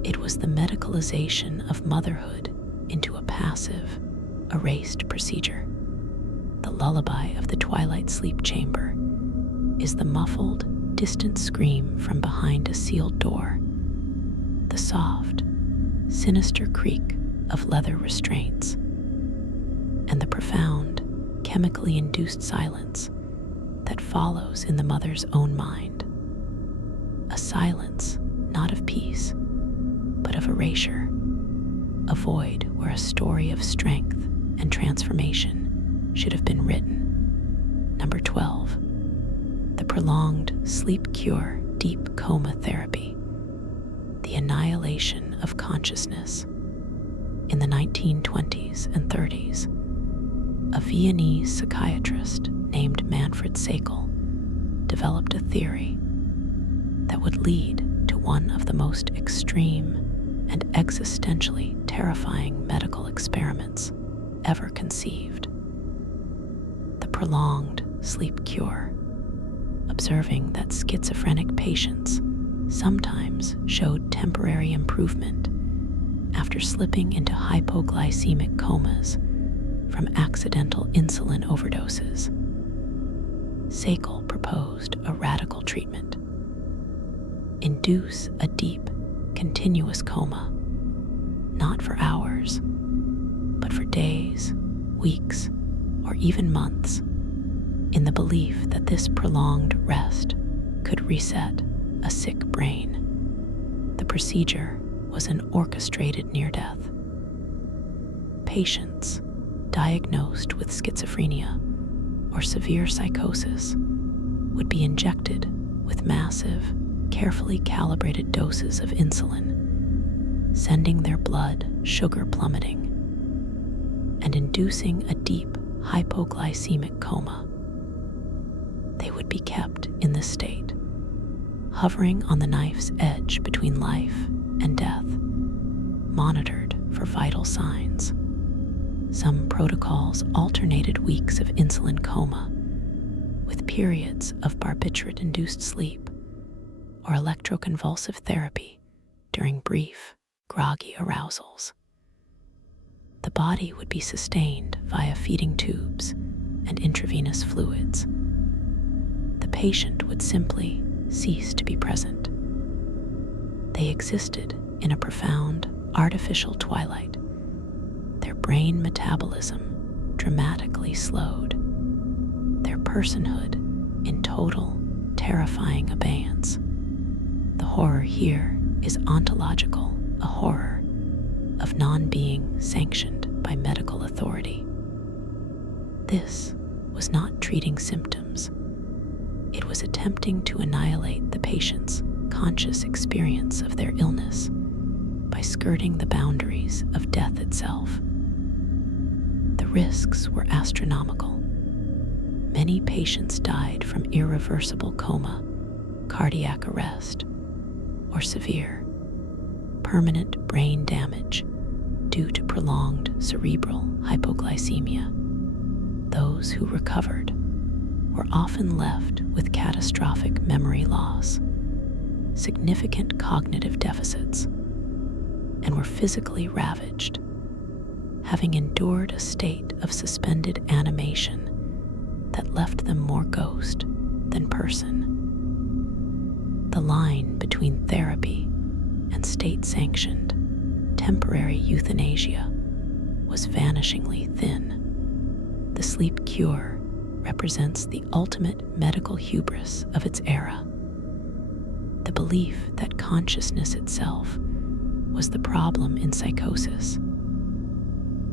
It was the medicalization of motherhood into a passive, erased procedure. The lullaby of the twilight sleep chamber is the muffled, distant scream from behind a sealed door, the soft, sinister creak of leather restraints, and the profound, chemically induced silence that follows in the mother's own mind. A silence not of peace, but of erasure, a void where a story of strength and transformation should have been written. Number 12, the prolonged sleep cure deep coma therapy, the annihilation of consciousness. In the 1920s and 30s, a Viennese psychiatrist named Manfred Sakel developed a theory that would lead to one of the most extreme and existentially terrifying medical experiments ever conceived: the prolonged sleep cure, observing that schizophrenic patients sometimes showed temporary improvement after slipping into hypoglycemic comas from accidental insulin overdoses. Sakel proposed a radical treatment: induce a deep, continuous coma, not for hours, but for days, weeks, or even months, in the belief that this prolonged rest could reset a sick brain. The procedure was an orchestrated near-death. Patients diagnosed with schizophrenia or severe psychosis would be injected with massive, carefully calibrated doses of insulin, sending their blood sugar plummeting and inducing a deep hypoglycemic coma. They would be kept in this state, hovering on the knife's edge between life and death, monitored for vital signs. Some protocols alternated weeks of insulin coma with periods of barbiturate-induced sleep or electroconvulsive therapy during brief, groggy arousals. The body would be sustained via feeding tubes and intravenous fluids. The patient would simply cease to be present. They existed in a profound, artificial twilight, their brain metabolism dramatically slowed, their personhood in total, terrifying abeyance. The horror here is ontological, a horror of non-being sanctioned by medical authority. This was not treating symptoms. It was attempting to annihilate the patient's conscious experience of their illness by skirting the boundaries of death itself. The risks were astronomical. Many patients died from irreversible coma, cardiac arrest, or severe, permanent brain damage due to prolonged cerebral hypoglycemia. Those who recovered were often left with catastrophic memory loss, significant cognitive deficits, and were physically ravaged, having endured a state of suspended animation that left them more ghost than person. The line between therapy and state-sanctioned, temporary euthanasia was vanishingly thin. The sleep cure represents the ultimate medical hubris of its era. The belief that consciousness itself was the problem in psychosis,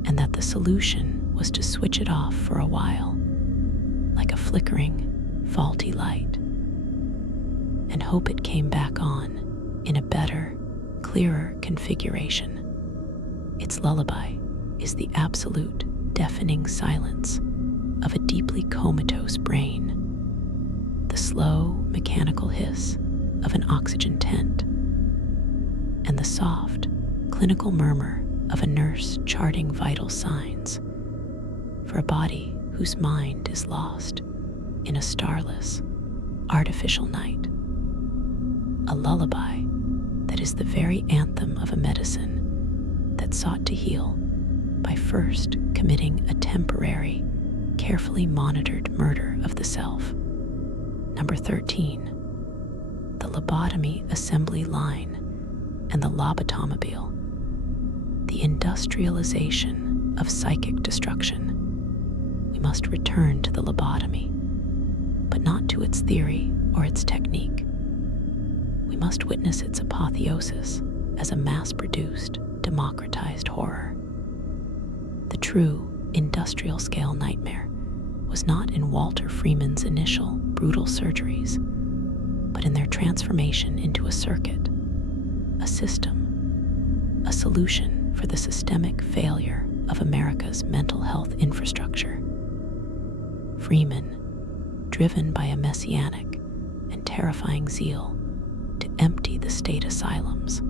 and that the solution was to switch it off for a while, like a flickering, faulty light, and hope it came back on in a better, clearer configuration. Its lullaby is the absolute, deafening silence of a deeply comatose brain, the slow, mechanical hiss of an oxygen tent, and the soft, clinical murmur of a nurse charting vital signs for a body whose mind is lost in a starless, artificial night. A lullaby that is the very anthem of a medicine that sought to heal by first committing a temporary, carefully monitored murder of the self. Number 13, the lobotomy assembly line and the lobotomobile, the industrialization of psychic destruction. We must return to the lobotomy, but not to its theory or its technique. We must witness its apotheosis as a mass-produced, democratized horror. The true industrial-scale nightmare was not in Walter Freeman's initial brutal surgeries, but in their transformation into a circuit, a system, a solution for the systemic failure of America's mental health infrastructure. Freeman, driven by a messianic and terrifying zeal to empty the state asylums,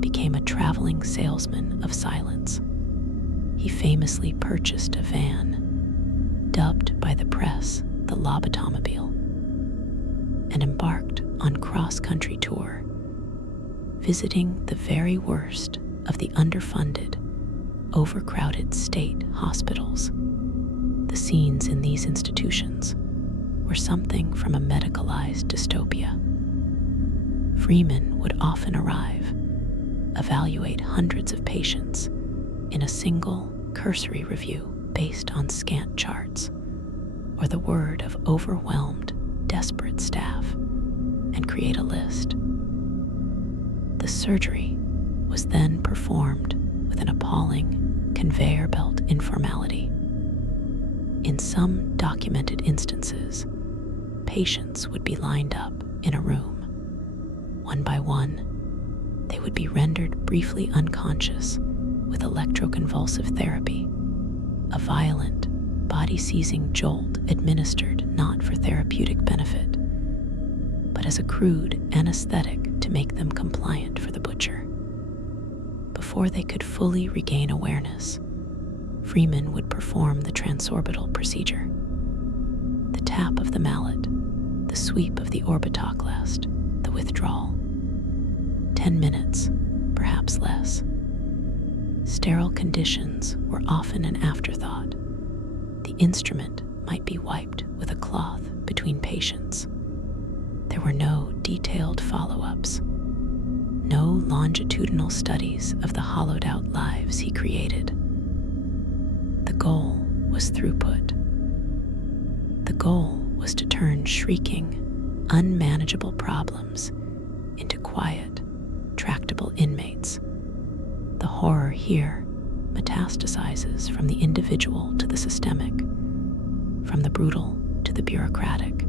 became a traveling salesman of silence. He famously purchased a van, dubbed by the press the lobotomobile, and embarked on cross-country tour, visiting the very worst of the underfunded, overcrowded state hospitals. The scenes in these institutions were something from a medicalized dystopia. Freeman would often arrive, evaluate hundreds of patients in a single cursory review based on scant charts or the word of overwhelmed, desperate staff, and create a list. The surgery was then performed with an appalling conveyor belt informality. In some documented instances, patients would be lined up in a room. One by one, they would be rendered briefly unconscious with electroconvulsive therapy, a violent, body-seizing jolt administered not for therapeutic benefit, but as a crude anesthetic to make them compliant for the butcher. Before they could fully regain awareness, Freeman would perform the transorbital procedure. The tap of the mallet, the sweep of the orbitoclast, the withdrawal. 10 minutes, perhaps less. Sterile conditions were often an afterthought. The instrument might be wiped with a cloth between patients. There were no detailed follow-ups, no longitudinal studies of the hollowed-out lives he created. The goal was throughput. The goal was to turn shrieking, unmanageable problems into quiet, tractable inmates. The horror here metastasizes from the individual to the systemic, from the brutal to the bureaucratic.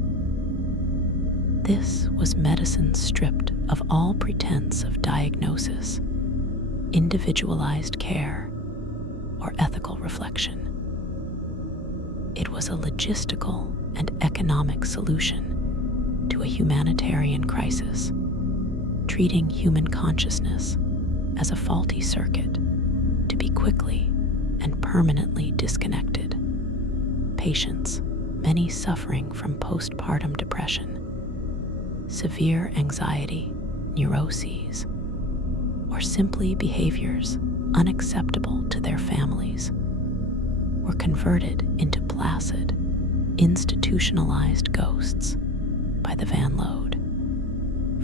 This was medicine stripped of all pretense of diagnosis, individualized care, or ethical reflection. It was a logistical and economic solution to a humanitarian crisis, treating human consciousness as a faulty circuit to be quickly and permanently disconnected. Patients, many suffering from postpartum depression, severe anxiety, neuroses, or simply behaviors unacceptable to their families, were converted into placid, institutionalized ghosts by the van load.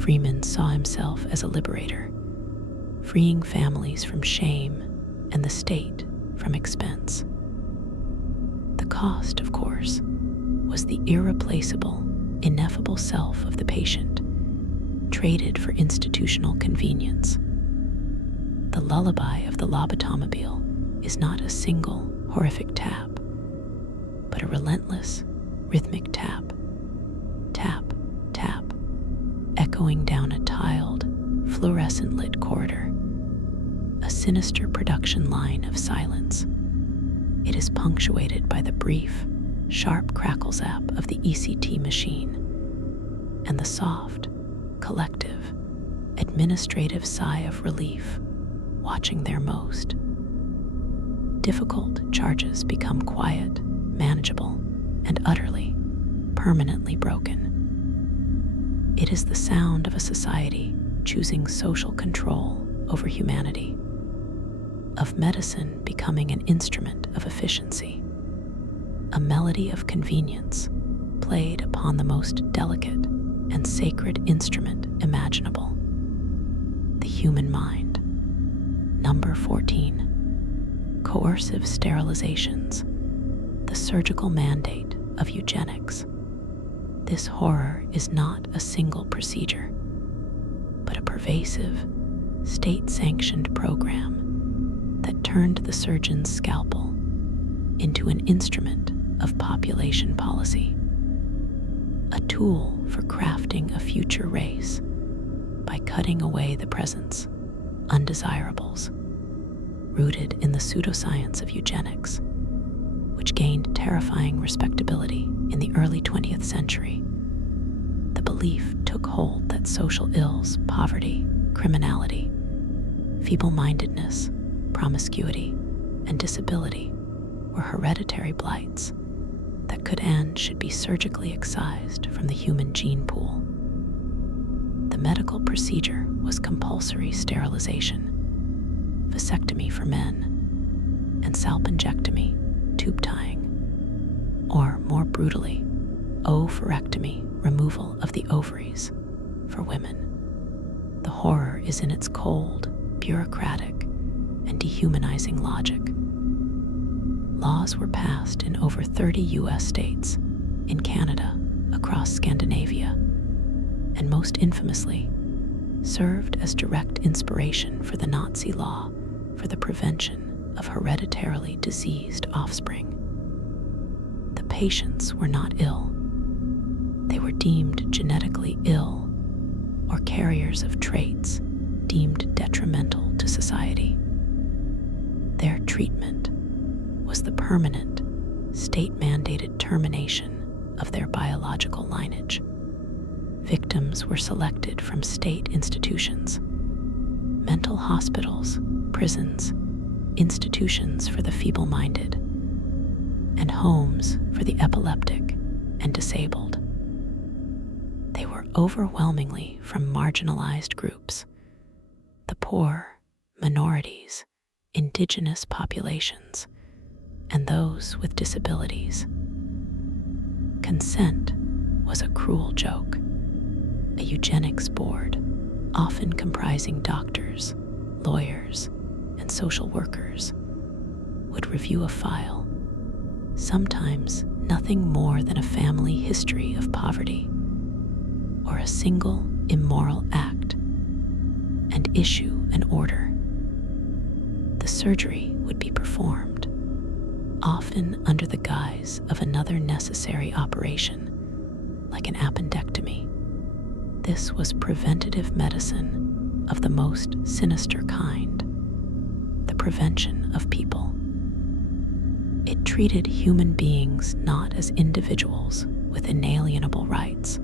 Freeman saw himself as a liberator, freeing families from shame and the state from expense. The cost, of course, was the irreplaceable, ineffable self of the patient, traded for institutional convenience. The lullaby of the lobotomobile is not a single horrific tap, but a relentless, rhythmic tap, tap, tap, echoing down a tiled, fluorescent-lit corridor, a sinister production line of silence. It is punctuated by the brief, sharp crackle zap of the ECT machine and the soft, collective, administrative sigh of relief watching their most difficult charges become quiet, manageable, and utterly, permanently broken. It is the sound of a society choosing social control over humanity, of medicine becoming an instrument of efficiency, a melody of convenience played upon the most delicate and sacred instrument imaginable, the human mind. Number 14. Coercive sterilizations, the surgical mandate of eugenics. This horror is not a single procedure, but a pervasive, state-sanctioned program that turned the surgeon's scalpel into an instrument of population policy, a tool for crafting a future race by cutting away the present's undesirables, rooted in the pseudoscience of eugenics, which gained terrifying respectability in the early 20th century. The belief took hold that social ills, poverty, criminality, feeble-mindedness, promiscuity, and disability were hereditary blights that could and should be surgically excised from the human gene pool. The medical procedure was compulsory sterilization, vasectomy for men, and salpingectomy, tube tying, or more brutally, oophorectomy, removal of the ovaries, for women. The horror is in its cold, bureaucratic, and dehumanizing logic. Laws were passed in over 30 U.S. states, in Canada, across Scandinavia, and most infamously, served as direct inspiration for the Nazi law for the prevention of hereditarily diseased offspring. The patients were not ill. They were deemed genetically ill or carriers of traits deemed detrimental to society. Their treatment was the permanent, state-mandated termination of their biological lineage. Victims were selected from state institutions, mental hospitals, prisons, institutions for the feeble-minded, and homes for the epileptic and disabled. They were overwhelmingly from marginalized groups: the poor, minorities, indigenous populations, and those with disabilities. Consent was a cruel joke. A eugenics board, often comprising doctors, lawyers, and social workers, would review a file, sometimes nothing more than a family history of poverty or a single immoral act, and issue an order. The surgery would be performed, often under the guise of another necessary operation, like an appendectomy. This was preventative medicine of the most sinister kind, the prevention of people. It treated human beings not as individuals with inalienable rights,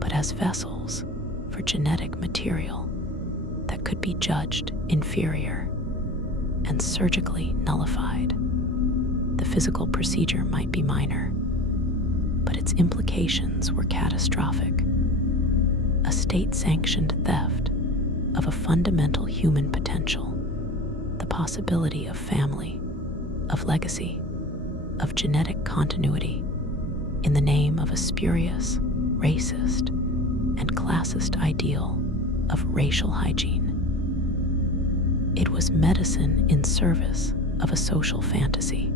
but as vessels for genetic material that could be judged inferior and surgically nullified. The physical procedure might be minor, but its implications were catastrophic. A state-sanctioned theft of a fundamental human potential, the possibility of family, of legacy, of genetic continuity, in the name of a spurious, racist, and classist ideal of racial hygiene. It was medicine in service of a social fantasy,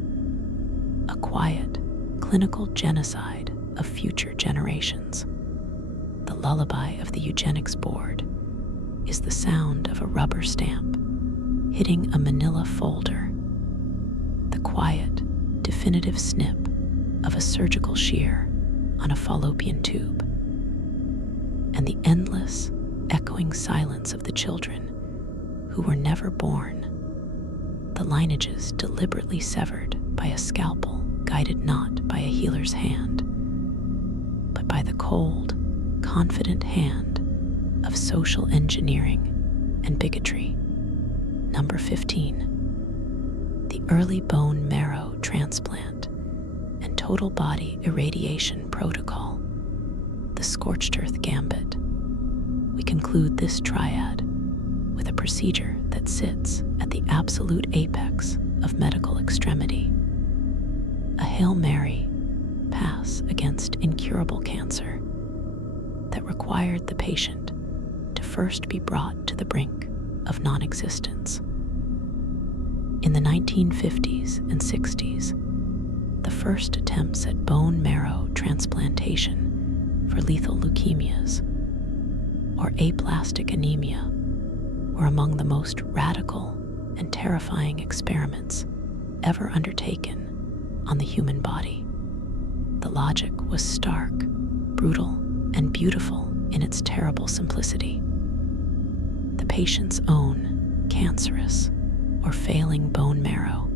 a quiet, clinical genocide of future generations. The lullaby of the eugenics board is the sound of a rubber stamp hitting a manila folder, the quiet, definitive snip of a surgical shear on a fallopian tube, and the endless, echoing silence of the children who were never born, the lineages deliberately severed by a scalpel guided not by a healer's hand, but by the cold, confident hand of social engineering and bigotry. Number 15. The early bone marrow transplant and total body irradiation protocol, the scorched earth gambit. We conclude this triad with a procedure that sits at the absolute apex of medical extremity. A Hail Mary pass against incurable cancer that required the patient to first be brought to the brink of non-existence. In the 1950s and 60s, the first attempts at bone marrow transplantation for lethal leukemias or aplastic anemia were among the most radical and terrifying experiments ever undertaken on the human body. The logic was stark, brutal, and beautiful in its terrible simplicity. The patient's own cancerous or failing bone marrow,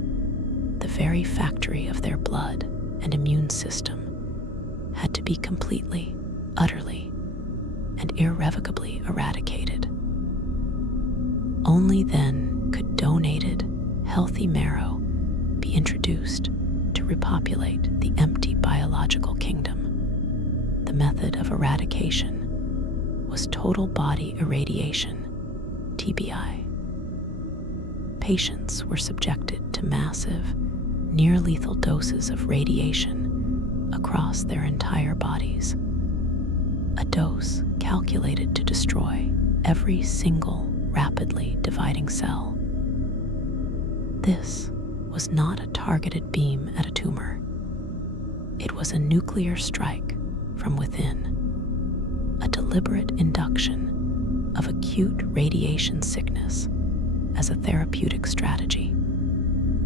the very factory of their blood and immune system, had to be completely, utterly, and irrevocably eradicated. Only then could donated, healthy marrow be introduced to repopulate the empty biological kingdom. The method of eradication was total body irradiation, TBI. Patients were subjected to massive, near-lethal doses of radiation across their entire bodies, a dose calculated to destroy every single rapidly dividing cell. This was not a targeted beam at a tumor. It was a nuclear strike from within, a deliberate induction of acute radiation sickness as a therapeutic strategy.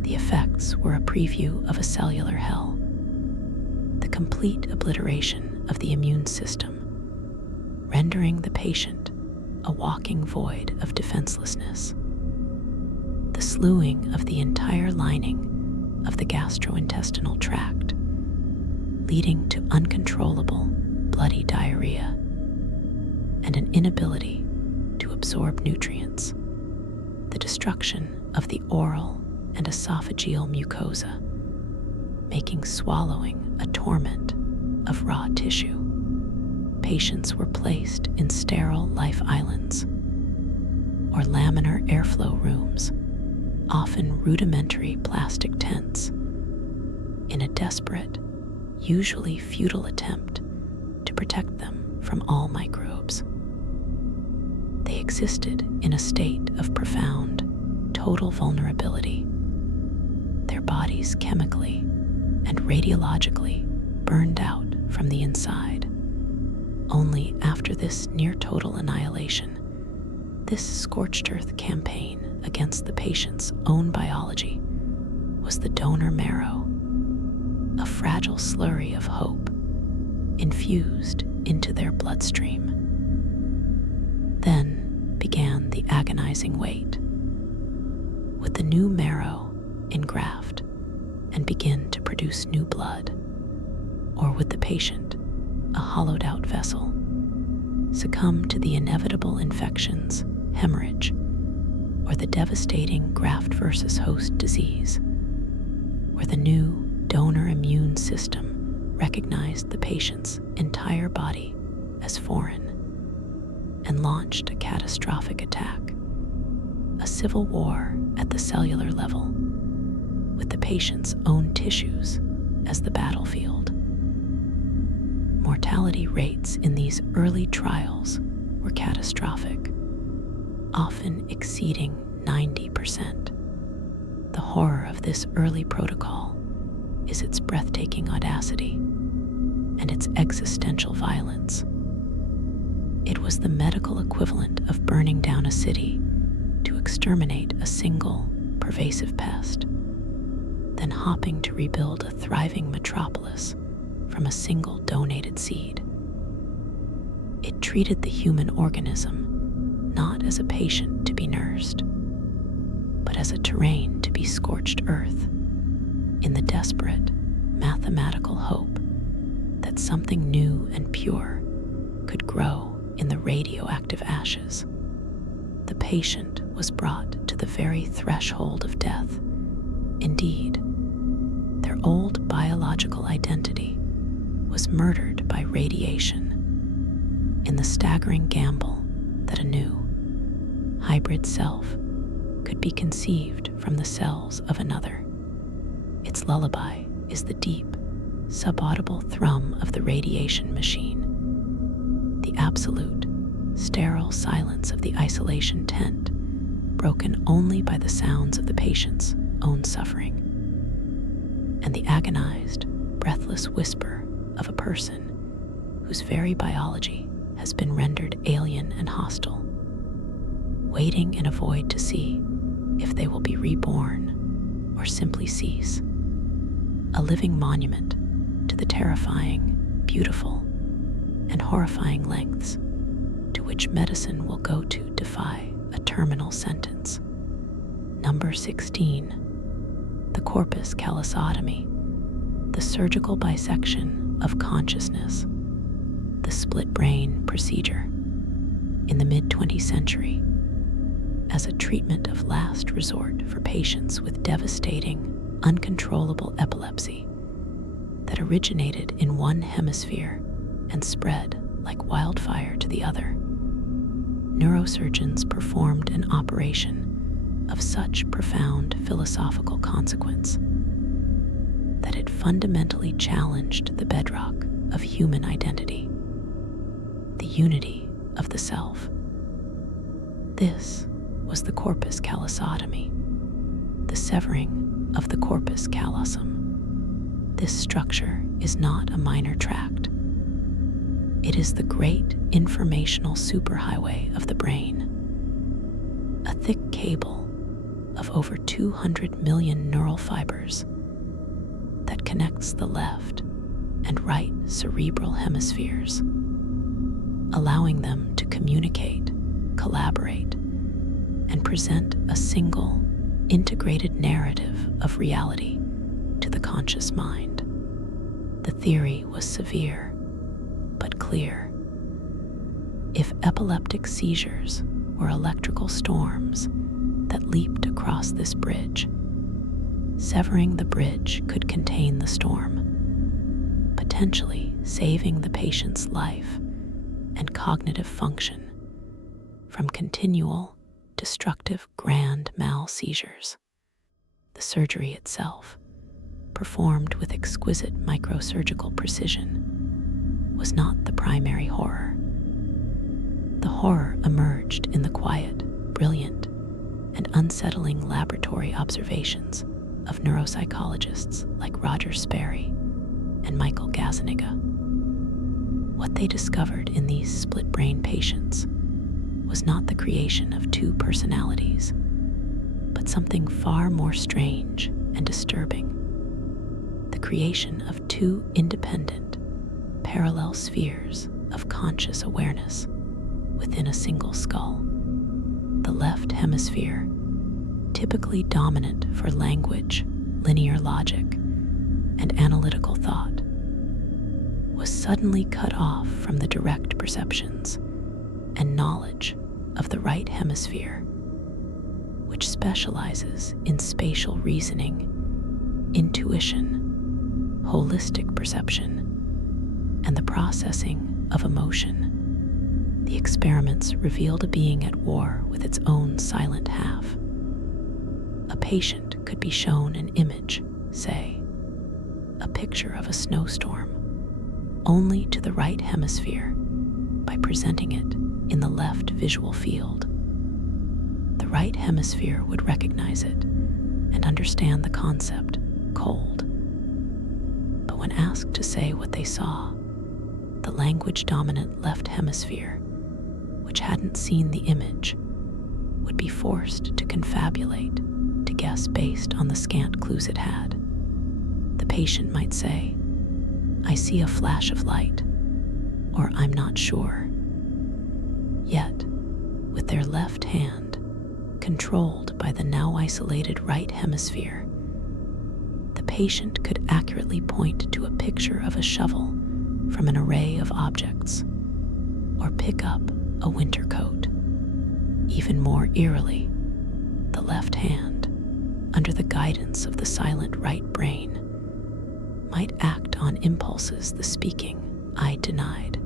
The effects were a preview of a cellular hell, the complete obliteration of the immune system, rendering the patient a walking void of defenselessness, the slewing of the entire lining of the gastrointestinal tract, leading to uncontrollable bloody diarrhea and an inability to absorb nutrients, the destruction of the oral and esophageal mucosa, making swallowing a torment of raw tissue. Patients were placed in sterile life islands or laminar airflow rooms, often rudimentary plastic tents, in a desperate, usually futile attempt to protect them from all microbes. They existed in a state of profound, total vulnerability, their bodies chemically and radiologically burned out from the inside. Only after this near-total annihilation, this scorched earth campaign against the patient's own biology, was the donor marrow, a fragile slurry of hope infused into their bloodstream. Then began the agonizing wait. Would the new marrow engraft and begin to produce new blood? Or would the patient, a hollowed-out vessel, succumb to the inevitable infections, hemorrhage, or the devastating graft versus host disease, where the new donor immune system recognized the patient's entire body as foreign and launched a catastrophic attack, a civil war at the cellular level, with the patient's own tissues as the battlefield. Mortality rates in these early trials were catastrophic, often exceeding 90%. The horror of this early protocol is its breathtaking audacity and its existential violence. It was the medical equivalent of burning down a city to exterminate a single, pervasive pest, then hopping to rebuild a thriving metropolis from a single donated seed. It treated the human organism not as a patient to be nursed, but as a terrain to be scorched earth, in the desperate, mathematical hope that something new and pure could grow in the radioactive ashes. The patient was brought to the very threshold of death. Indeed, their old biological identity was murdered by radiation in the staggering gamble that a new, hybrid self could be conceived from the cells of another. Its lullaby is the deep, subaudible thrum of the radiation machine, the absolute, sterile silence of the isolation tent, broken only by the sounds of the patient's own suffering, and the agonized, breathless whisper of a person whose very biology has been rendered alien and hostile, waiting in a void to see if they will be reborn or simply cease. A living monument to the terrifying, beautiful, and horrifying lengths to which medicine will go to defy a terminal sentence. Number 16, the corpus callosotomy, the surgical bisection of consciousness, the split brain procedure, in the mid-20th century, as a treatment of last resort for patients with devastating, uncontrollable epilepsy that originated in one hemisphere and spread like wildfire to the other. Neurosurgeons performed an operation of such profound philosophical consequence that it fundamentally challenged the bedrock of human identity, the unity of the self. This was the corpus callosotomy, the severing of the corpus callosum. This structure is not a minor tract. It is the great informational superhighway of the brain, a thick cable of over 200 million neural fibers that connects the left and right cerebral hemispheres, allowing them to communicate, collaborate, and present a single, integrated narrative of reality to the conscious mind. The theory was severe, but clear. If epileptic seizures were electrical storms that leaped across this bridge, severing the bridge could contain the storm, potentially saving the patient's life and cognitive function from continual destructive grand mal seizures. The surgery itself, performed with exquisite microsurgical precision, was not the primary horror. The horror emerged in the quiet, brilliant, and unsettling laboratory observations of neuropsychologists like Roger Sperry and Michael Gazzaniga. What they discovered in these split-brain patients was not the creation of two personalities, but something far more strange and disturbing: the creation of two independent, parallel spheres of conscious awareness within a single skull. The left hemisphere, typically dominant for language, linear logic, and analytical thought, was suddenly cut off from the direct perceptions and knowledge of the right hemisphere, which specializes in spatial reasoning, intuition, holistic perception, and the processing of emotion. The experiments revealed a being at war with its own silent half. A patient could be shown an image, say, a picture of a snowstorm, only to the right hemisphere by presenting it in the left visual field. The right hemisphere would recognize it and understand the concept cold. But when asked to say what they saw, the language-dominant left hemisphere, which hadn't seen the image, would be forced to confabulate, to guess based on the scant clues it had. The patient might say, "I see a flash of light," or "I'm not sure." Yet, with their left hand controlled by the now isolated right hemisphere, the patient could accurately point to a picture of a shovel from an array of objects, or pick up a winter coat. Even more eerily, the left hand, under the guidance of the silent right brain, might act on impulses the speaking eye denied,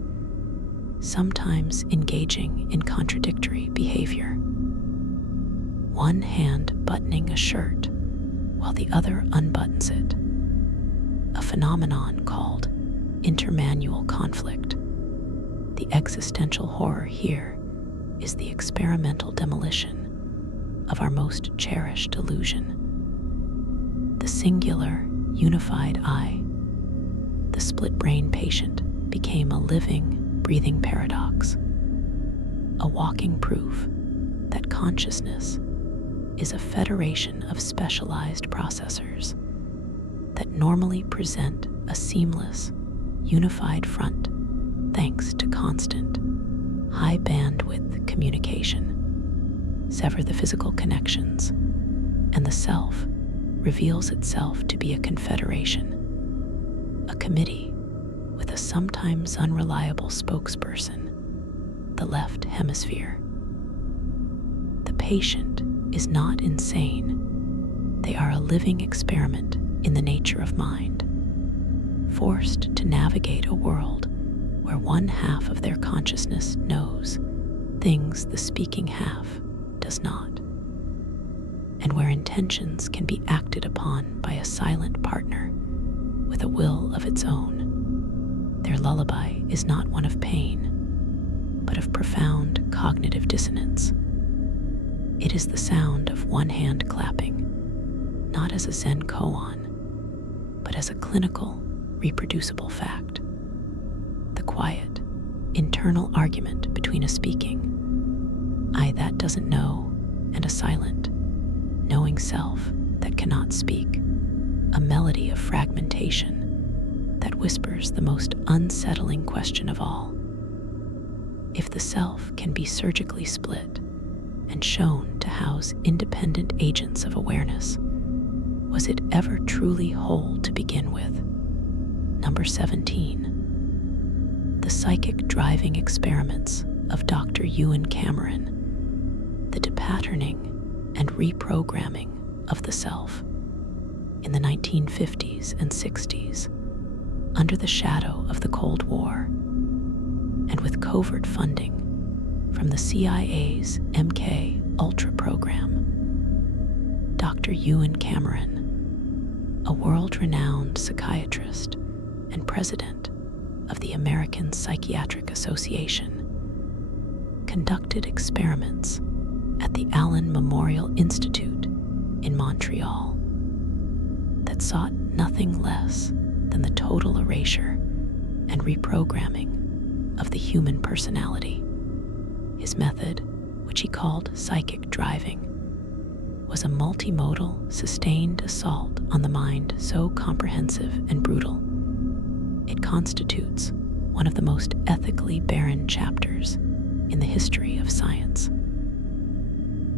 sometimes engaging in contradictory behavior. One hand buttoning a shirt while the other unbuttons it, a phenomenon called intermanual conflict. The existential horror here is the experimental demolition of our most cherished illusion: the singular, unified I. The split-brain patient became a living, breathing paradox, a walking proof that consciousness is a federation of specialized processors that normally present a seamless, unified front thanks to constant, high-bandwidth communication. Sever the physical connections, and the self reveals itself to be a confederation, a committee with a sometimes unreliable spokesperson, the left hemisphere. The patient is not insane. They are a living experiment in the nature of mind, forced to navigate a world where one half of their consciousness knows things the speaking half does not, and where intentions can be acted upon by a silent partner with a will of its own. Their lullaby is not one of pain, but of profound cognitive dissonance. It is the sound of one hand clapping, not as a Zen koan, but as a clinical, reproducible fact. The quiet, internal argument between a speaking I that doesn't know and a silent, knowing self that cannot speak, a melody of fragmentation that whispers the most unsettling question of all. If the self can be surgically split and shown to house independent agents of awareness, was it ever truly whole to begin with? Number 17. The psychic driving experiments of Dr. Ewan Cameron, the depatterning and reprogramming of the self. In the 1950s and 60s, under the shadow of the Cold War, and with covert funding from the CIA's MK Ultra program, Dr. Ewan Cameron, a world-renowned psychiatrist and president of the American Psychiatric Association, conducted experiments at the Allen Memorial Institute in Montreal that sought nothing less than the total erasure and reprogramming of the human personality. His method, which he called psychic driving, was a multimodal, sustained assault on the mind so comprehensive and brutal, it constitutes one of the most ethically barren chapters in the history of science.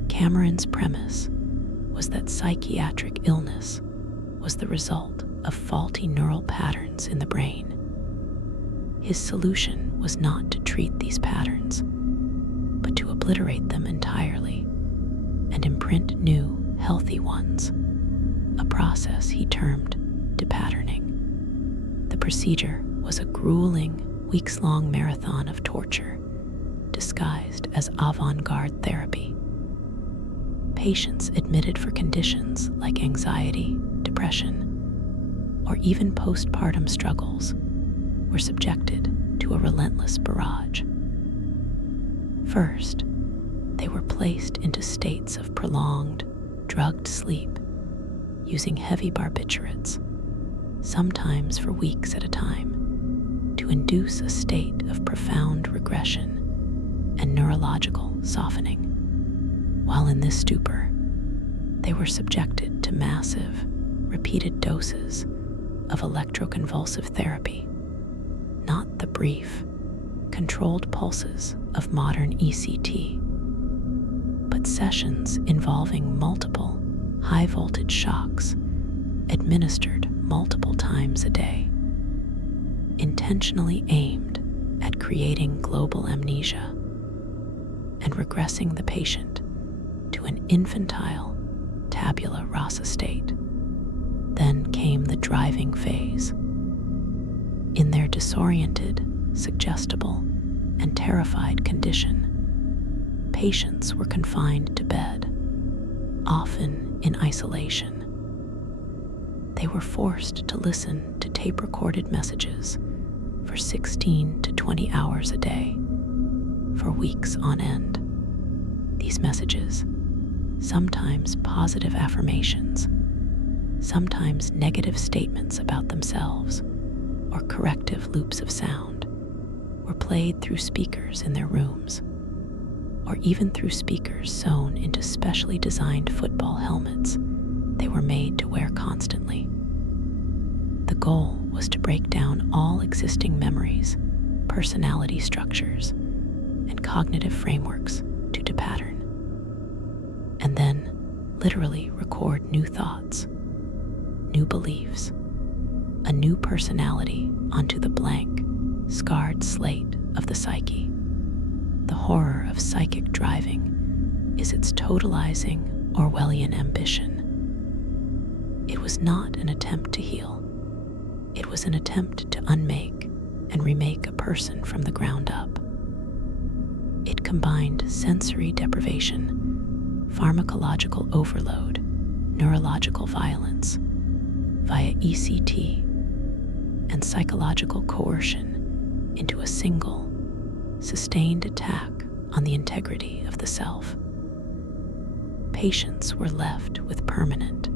Cameron's premise was that psychiatric illness was the result of faulty neural patterns in the brain. His solution was not to treat these patterns, but to obliterate them entirely and imprint new, healthy ones, a process he termed depatterning. The procedure was a grueling, weeks-long marathon of torture, disguised as avant-garde therapy. Patients admitted for conditions like anxiety, depression, or even postpartum struggles were subjected to a relentless barrage. First, they were placed into states of prolonged, drugged sleep using heavy barbiturates, sometimes for weeks at a time, to induce a state of profound regression and neurological softening. While in this stupor, they were subjected to massive, repeated doses of electroconvulsive therapy, not the brief, controlled pulses of modern ECT, but sessions involving multiple high-voltage shocks administered multiple times a day, intentionally aimed at creating global amnesia and regressing the patient to an infantile tabula rasa state. Then came the driving phase. In their disoriented, suggestible, and terrified condition, patients were confined to bed, often in isolation. They were forced to listen to tape-recorded messages for 16 to 20 hours a day, for weeks on end. These messages, sometimes positive affirmations, sometimes negative statements about themselves, or corrective loops of sound, were played through speakers in their rooms, or even through speakers sewn into specially designed football helmets they were made to wear constantly. The goal was to break down all existing memories, personality structures, and cognitive frameworks to depattern, and then literally record new thoughts, new beliefs, a new personality onto the blank, scarred slate of the psyche. The horror of psychic driving is its totalizing Orwellian ambition. It was not an attempt to heal. It was an attempt to unmake and remake a person from the ground up. It combined sensory deprivation, pharmacological overload, neurological violence via ECT, and psychological coercion into a single, sustained attack on the integrity of the self. Patients were left with permanent,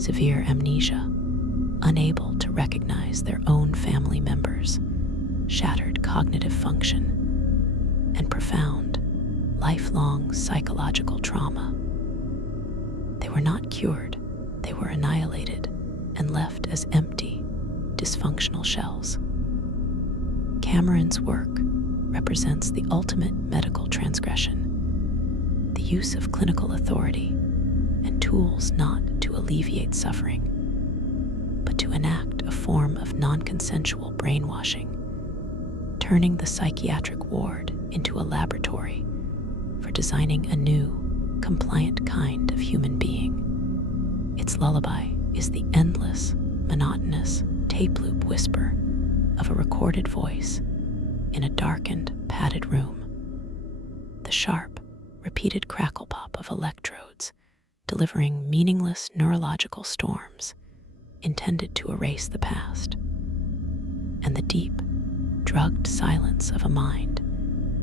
severe amnesia, unable to recognize their own family members, shattered cognitive function, and profound, lifelong psychological trauma. They were not cured, they were annihilated and left as empty, dysfunctional shells. Cameron's work represents the ultimate medical transgression, the use of clinical authority and tools not to alleviate suffering, but to enact a form of non-consensual brainwashing, turning the psychiatric ward into a laboratory for designing a new, compliant kind of human being. Its lullaby is the endless, monotonous tape loop whisper of a recorded voice in a darkened, padded room. The sharp, repeated crackle pop of electrodes delivering meaningless neurological storms intended to erase the past, and the deep, drugged silence of a mind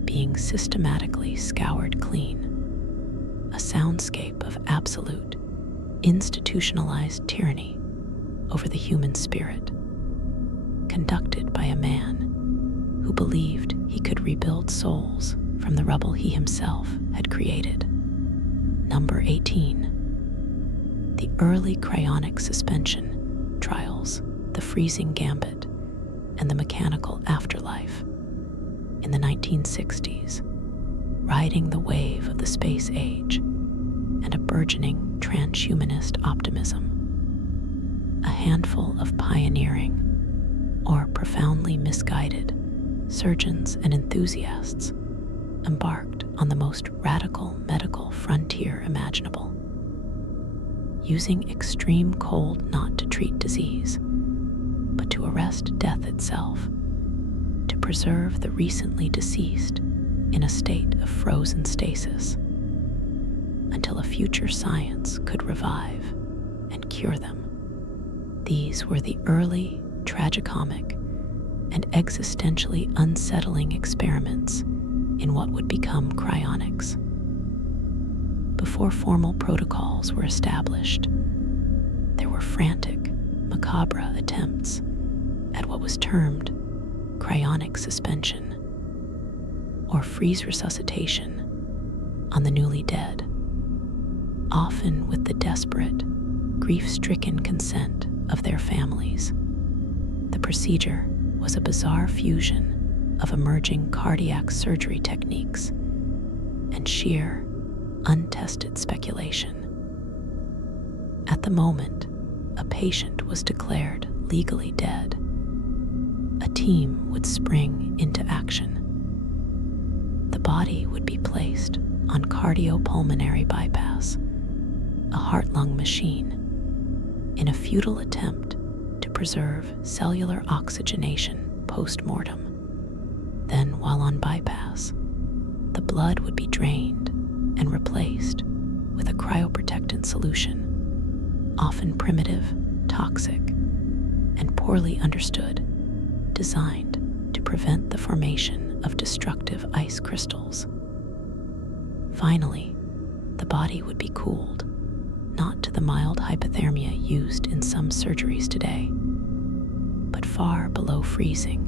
being systematically scoured clean. A soundscape of absolute, institutionalized tyranny over the human spirit, conducted by a man who believed he could rebuild souls from the rubble he himself had created. Number 18. The early cryonic suspension trials, the freezing gambit, and the mechanical afterlife. In the 1960s, riding the wave of the space age and a burgeoning transhumanist optimism, a handful of pioneering or profoundly misguided surgeons and enthusiasts embarked on the most radical medical frontier imaginable, using extreme cold not to treat disease, but to arrest death itself, to preserve the recently deceased in a state of frozen stasis, until a future science could revive and cure them. These were the early, tragicomic, and existentially unsettling experiments in what would become cryonics. Before formal protocols were established, there were frantic, macabre attempts at what was termed cryonic suspension, or freeze resuscitation, on the newly dead, often with the desperate, grief-stricken consent of their families. The procedure was a bizarre fusion of emerging cardiac surgery techniques and sheer, untested speculation. At the moment a patient was declared legally dead, a team would spring into action. The body would be placed on cardiopulmonary bypass, a heart-lung machine, in a futile attempt to preserve cellular oxygenation post-mortem. Then, while on bypass, the blood would be drained and replaced with a cryoprotectant solution, often primitive, toxic, and poorly understood, designed to prevent the formation of destructive ice crystals. Finally, the body would be cooled, not to the mild hypothermia used in some surgeries today, but far below freezing,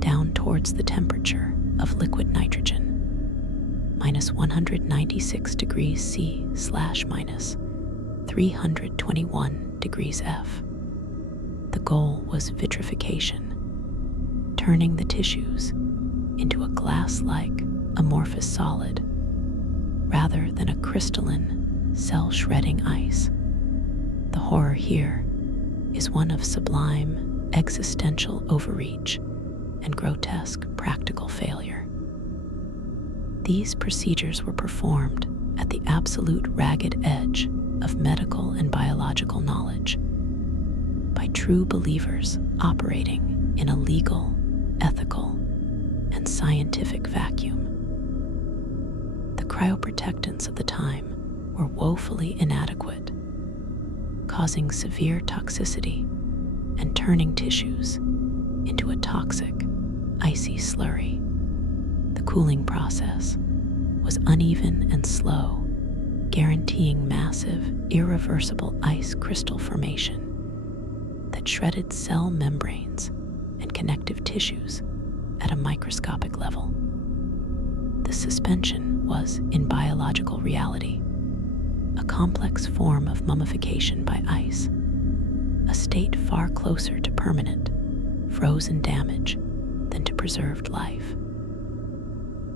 down towards the temperature of liquid nitrogen, minus 196 degrees C / minus 321 degrees F. The goal was vitrification, turning the tissues into a glass-like amorphous solid, rather than a crystalline, cell-shredding ice. The horror here is one of sublime existential overreach and grotesque practical failure. These procedures were performed at the absolute ragged edge of medical and biological knowledge by true believers operating in a legal, ethical, and scientific vacuum. The cryoprotectants of the time were woefully inadequate, causing severe toxicity and turning tissues into a toxic, icy slurry. The cooling process was uneven and slow, guaranteeing massive, irreversible ice crystal formation that shredded cell membranes and connective tissues at a microscopic level. The suspension was, in biological reality, a complex form of mummification by ice, a state far closer to permanent, frozen damage than to preserved life.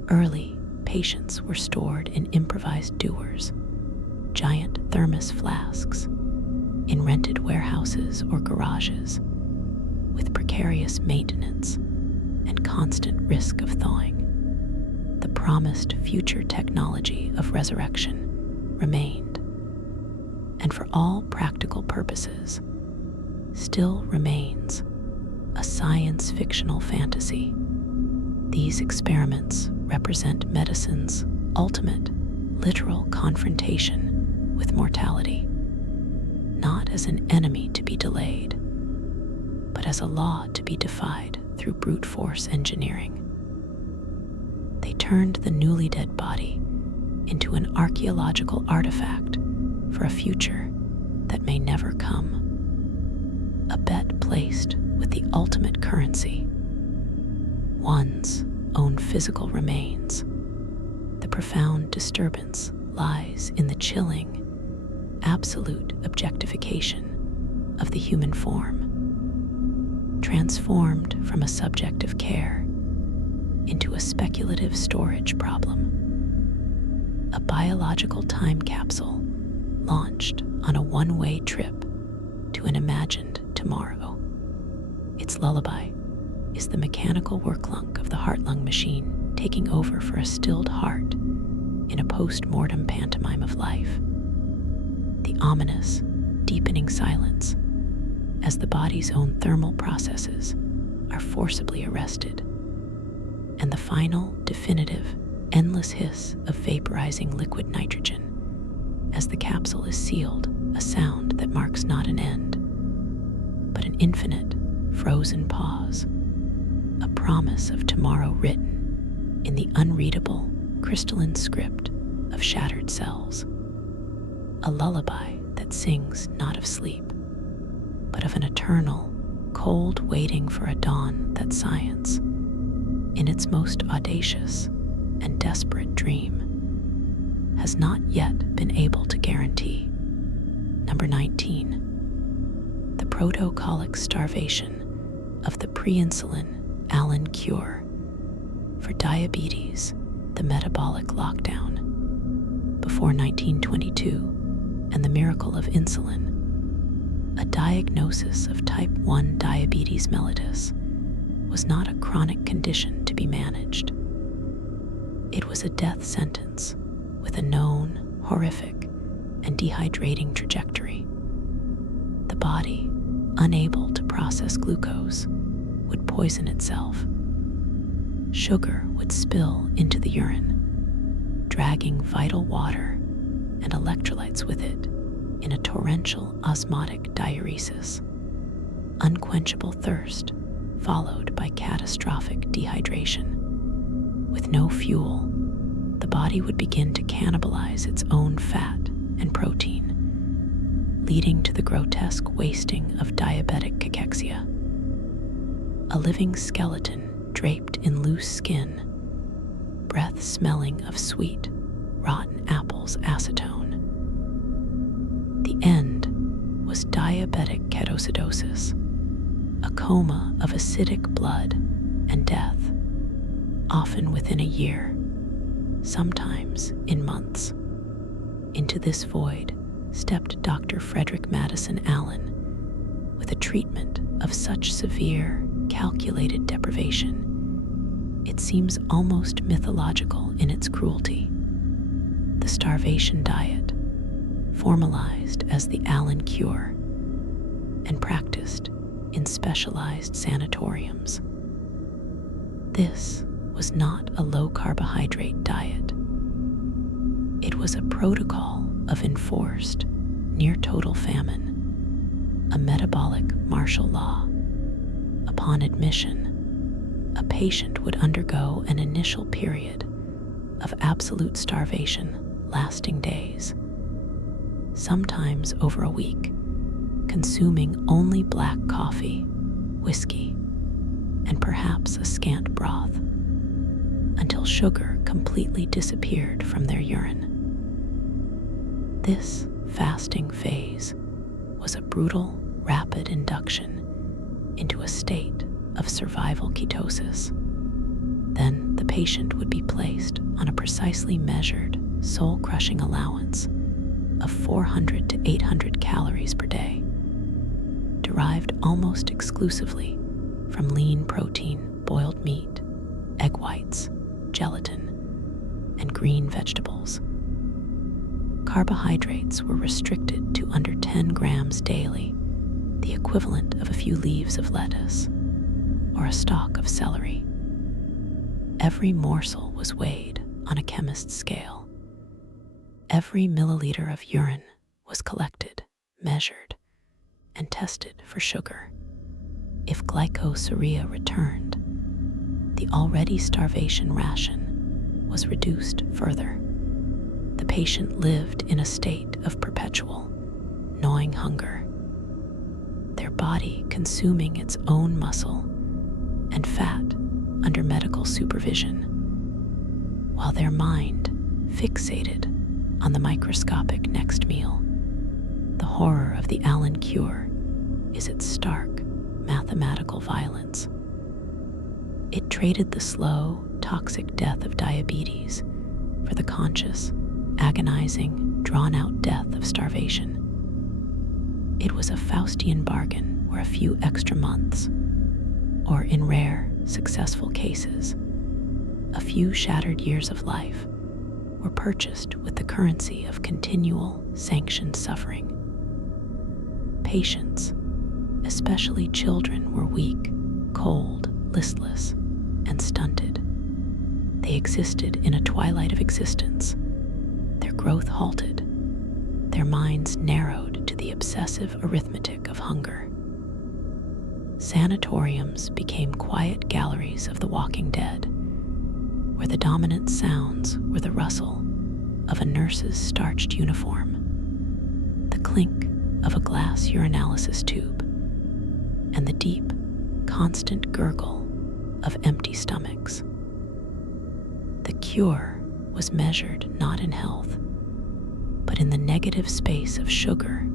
Early, patients were stored in improvised dewars, giant thermos flasks, in rented warehouses or garages, with precarious maintenance and constant risk of thawing. The promised future technology of resurrection remained, and for all practical purposes, still remains a science fictional fantasy. These experiments represent medicine's ultimate, literal confrontation with mortality, not as an enemy to be delayed, but as a law to be defied through brute force engineering. They turned the newly dead body into an archaeological artifact for a future that may never come. A bet placed with the ultimate currency, one's own physical remains. The profound disturbance lies in the chilling, absolute objectification of the human form, transformed from a subject of care into a speculative storage problem, a biological time capsule launched on a one-way trip to an imagined tomorrow. Its lullaby is the mechanical worklunk of the heart-lung machine taking over for a stilled heart in a post-mortem pantomime of life. The ominous, deepening silence as the body's own thermal processes are forcibly arrested, and the final, definitive, endless hiss of vaporizing liquid nitrogen as the capsule is sealed, a sound that marks not an end, but an infinite, frozen pause, a promise of tomorrow written in the unreadable, crystalline script of shattered cells, a lullaby that sings not of sleep, but of an eternal, cold waiting for a dawn that science, in its most audacious and desperate dream, has not yet been able to guarantee. Number 19. The protocolic starvation of the pre-insulin Allen cure. For diabetes, the metabolic lockdown. Before 1922 and the miracle of insulin, a diagnosis of type 1 diabetes mellitus was not a chronic condition to be managed. It was a death sentence with a known, horrific, and dehydrating trajectory. The body, unable to process glucose, would poison itself. Sugar would spill into the urine, dragging vital water and electrolytes with it in a torrential osmotic diuresis. Unquenchable thirst followed by catastrophic dehydration. With no fuel, the body would begin to cannibalize its own fat and protein, leading to the grotesque wasting of diabetic cachexia. A living skeleton draped in loose skin, breath smelling of sweet, rotten apples acetone. The end was diabetic ketoacidosis, a coma of acidic blood and death, often within a year, sometimes in months. Into this void stepped Dr. Frederick Madison Allen with a treatment of such severe, calculated deprivation. It seems almost mythological in its cruelty. The starvation diet, formalized as the Allen cure, and practiced in specialized sanatoriums. This was not a low-carbohydrate diet. It was a protocol of enforced, near-total famine, a metabolic martial law. Upon admission, a patient would undergo an initial period of absolute starvation lasting days, sometimes over a week, consuming only black coffee, whiskey, and perhaps a scant broth, until sugar completely disappeared from their urine. This fasting phase was a brutal, rapid induction into a state of survival ketosis. Then the patient would be placed on a precisely measured, soul-crushing allowance of 400 to 800 calories per day, derived almost exclusively from lean protein, boiled meat, egg whites, gelatin, and green vegetables. Carbohydrates were restricted to under 10 grams daily, the equivalent of a few leaves of lettuce or a stalk of celery. Every morsel was weighed on a chemist's scale. Every milliliter of urine was collected, measured, and tested for sugar. If glycosuria returned, the already starvation ration was reduced further. The patient lived in a state of perpetual, gnawing hunger, their body consuming its own muscle and fat under medical supervision, while their mind fixated on the microscopic next meal. The horror of the Allen cure is its stark mathematical violence. It traded the slow, toxic death of diabetes for the conscious, agonizing, drawn-out death of starvation. It was a Faustian bargain where a few extra months, or in rare, successful cases, a few shattered years of life, were purchased with the currency of continual, sanctioned suffering. Patients, especially children, were weak, cold, listless, and stunted. They existed in a twilight of existence. Their growth halted, their minds narrowed to the obsessive arithmetic of hunger. Sanatoriums became quiet galleries of the walking dead, where the dominant sounds were the rustle of a nurse's starched uniform, the clink of a glass urinalysis tube, and the deep, constant gurgle of empty stomachs. The cure was measured not in health, but in the negative space of sugar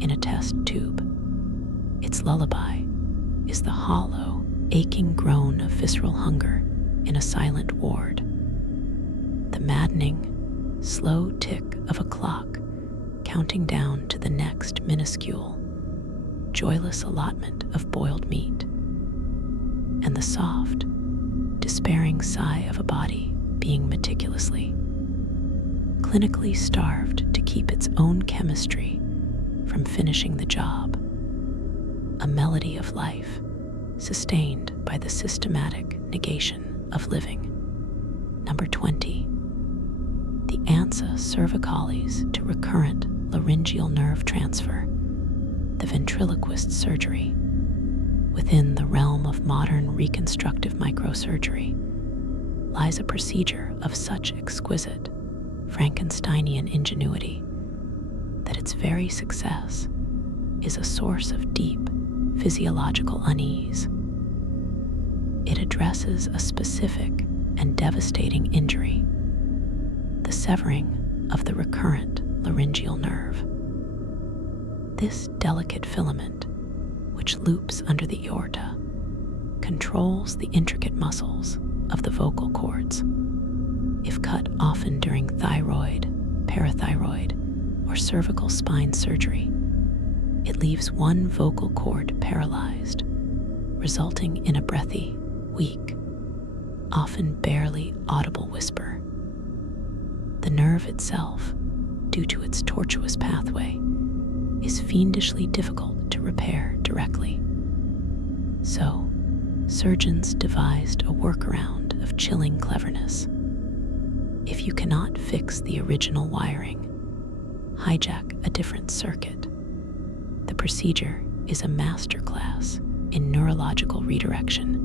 in a test tube. Its lullaby is the hollow, aching groan of visceral hunger in a silent ward, the maddening, slow tick of a clock counting down to the next minuscule, joyless allotment of boiled meat, and the soft, despairing sigh of a body being meticulously, clinically starved to keep its own chemistry from finishing the job. A melody of life sustained by the systematic negation of living. Number 20. The ansa cervicalis to recurrent laryngeal nerve transfer, the ventriloquist surgery. Within the realm of modern reconstructive microsurgery lies a procedure of such exquisite Frankensteinian ingenuity that its very success is a source of deep physiological unease. It addresses a specific and devastating injury, the severing of the recurrent laryngeal nerve. This delicate filament, which loops under the aorta, controls the intricate muscles of the vocal cords. If cut often during thyroid, parathyroid, or cervical spine surgery, it leaves one vocal cord paralyzed, resulting in a breathy, weak, often barely audible whisper. The nerve itself, due to its tortuous pathway, is fiendishly difficult to repair directly. So, surgeons devised a workaround of chilling cleverness. If you cannot fix the original wiring, hijack a different circuit. The procedure is a masterclass in neurological redirection.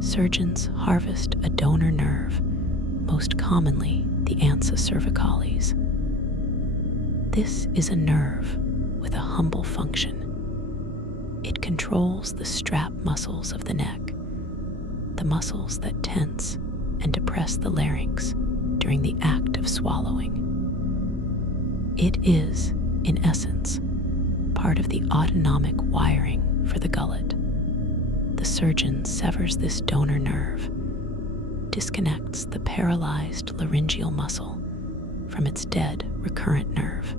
Surgeons harvest a donor nerve, most commonly the ansa cervicalis. This is a nerve with a humble function. It controls the strap muscles of the neck, the muscles that tense and depress the larynx during the act of swallowing. It is, in essence, part of the autonomic wiring for the gullet. The surgeon severs this donor nerve, disconnects the paralyzed laryngeal muscle from its dead recurrent nerve,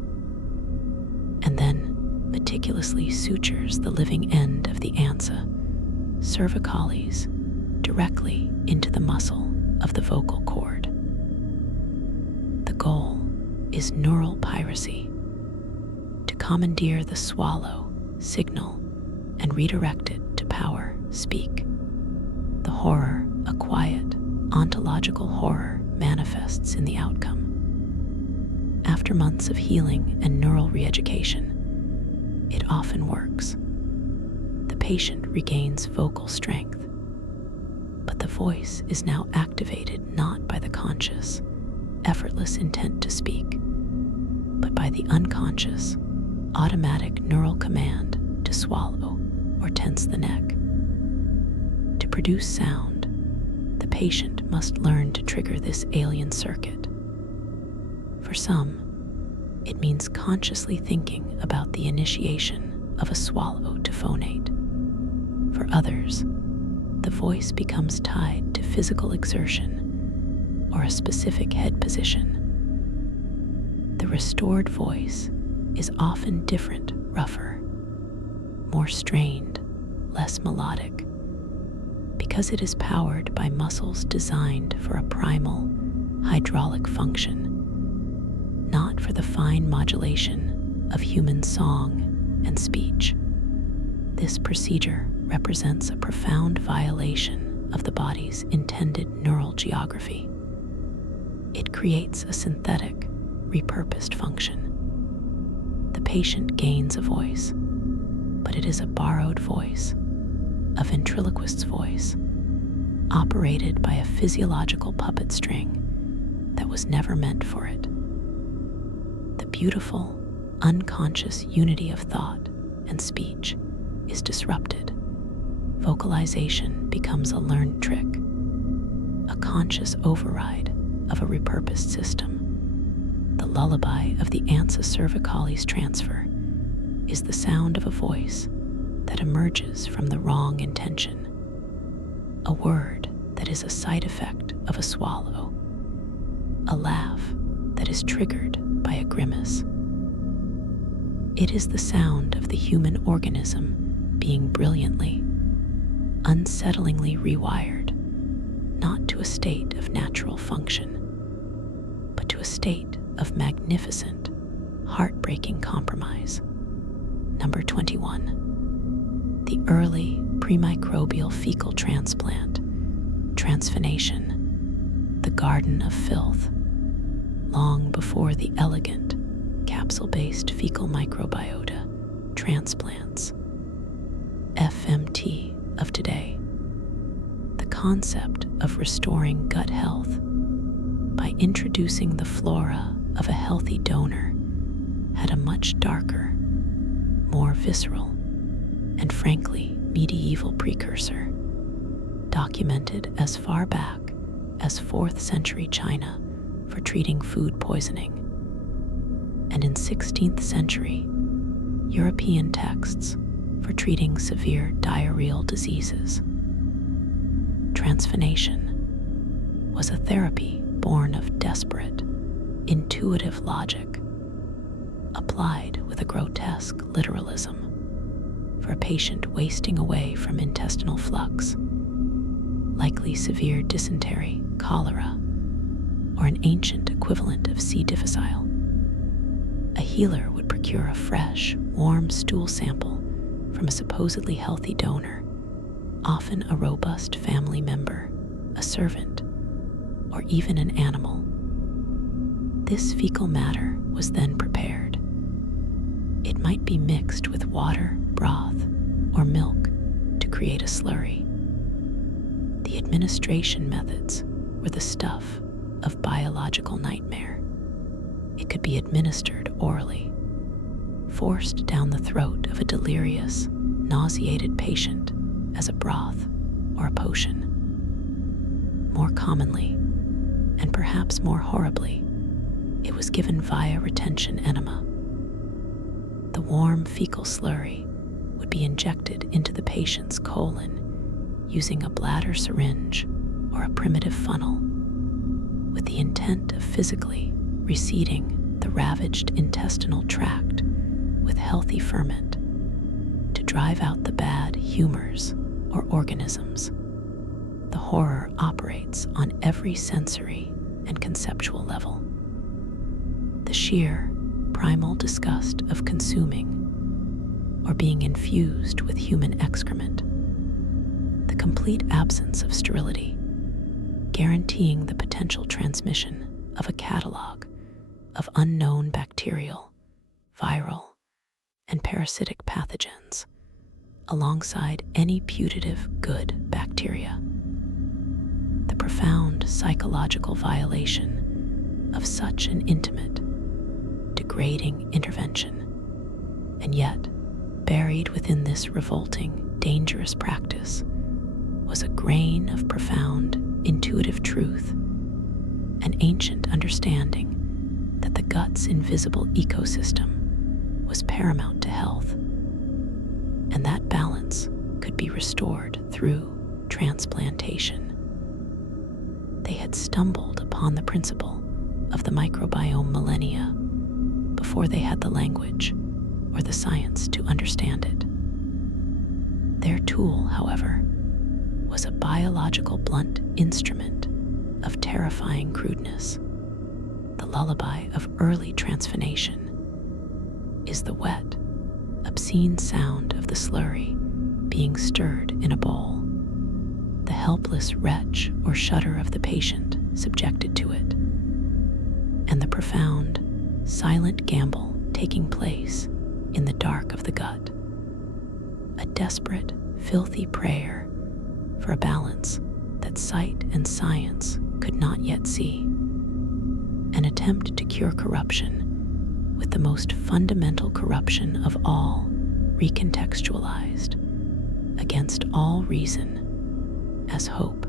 and then meticulously sutures the living end of the ansa cervicalis directly into the muscle of the vocal cord. The goal is neural piracy, to commandeer the swallow signal, and redirect it to power, speak. The horror, a quiet, ontological horror, manifests in the outcome. After months of healing and neural re-education, it often works. The patient regains vocal strength, but the voice is now activated not by the conscious, effortless intent to speak, but by the unconscious, automatic neural command to swallow or tense the neck. To produce sound, the patient must learn to trigger this alien circuit. For some, it means consciously thinking about the initiation of a swallow to phonate. For others, the voice becomes tied to physical exertion or a specific head position. The restored voice is often different, rougher, more strained, less melodic, because it is powered by muscles designed for a primal, hydraulic function, not for the fine modulation of human song and speech. This procedure represents a profound violation of the body's intended neural geography. It creates a synthetic, repurposed function. The patient gains a voice, but it is a borrowed voice, a ventriloquist's voice, operated by a physiological puppet string that was never meant for it. The beautiful, unconscious unity of thought and speech is disrupted. Vocalization becomes a learned trick, a conscious override of a repurposed system. The lullaby of the ansa cervicalis transfer is the sound of a voice that emerges from the wrong intention, a word that is a side effect of a swallow, a laugh that is triggered by a grimace. It is the sound of the human organism being brilliantly, unsettlingly rewired, not to a state of natural function, but to a state of magnificent, heartbreaking compromise. Number 21. The early premicrobial fecal transplant, transphenation, the garden of filth, long before the elegant, capsule-based fecal microbiota transplants, FMT, of today. The concept of restoring gut health by introducing the flora of a healthy donor had a much darker, more visceral, and frankly medieval precursor, documented as far back as 4th century China for treating food poisoning, and in 16th century European texts for treating severe diarrheal diseases. Transphenation was a therapy born of desperate, intuitive logic, applied with a grotesque literalism for a patient wasting away from intestinal flux, likely severe dysentery, cholera, or an ancient equivalent of C. difficile. A healer would procure a fresh, warm stool sample from a supposedly healthy donor, often a robust family member, a servant, or even an animal. This fecal matter was then prepared. It might be mixed with water, broth, or milk to create a slurry. The administration methods were the stuff of biological nightmare. It could be administered orally, forced down the throat of a delirious, nauseated patient as a broth or a potion. More commonly, and perhaps more horribly, it was given via retention enema. The warm fecal slurry would be injected into the patient's colon using a bladder syringe or a primitive funnel, with the intent of physically reseeding the ravaged intestinal tract with healthy ferment to drive out the bad humors or organisms. The horror operates on every sensory and conceptual level. The sheer, primal disgust of consuming, or being infused with human excrement. The complete absence of sterility, guaranteeing the potential transmission of a catalog of unknown bacterial, viral, and parasitic pathogens, alongside any putative good bacteria. The profound psychological violation of such an intimate, degrading intervention, and yet, buried within this revolting, dangerous practice, was a grain of profound, intuitive truth, an ancient understanding that the gut's invisible ecosystem was paramount to health, and that balance could be restored through transplantation. They had stumbled upon the principle of the microbiome millennia before they had the language or the science to understand it. Their tool, however, was a biological blunt instrument of terrifying crudeness. The lullaby of early transformation is the wet, obscene sound of the slurry being stirred in a bowl, the helpless retch or shudder of the patient subjected to it, and the profound, silent gamble taking place in the dark of the gut. A desperate, filthy prayer for a balance that sight and science could not yet see. An attempt to cure corruption with the most fundamental corruption of all, recontextualized against all reason as hope.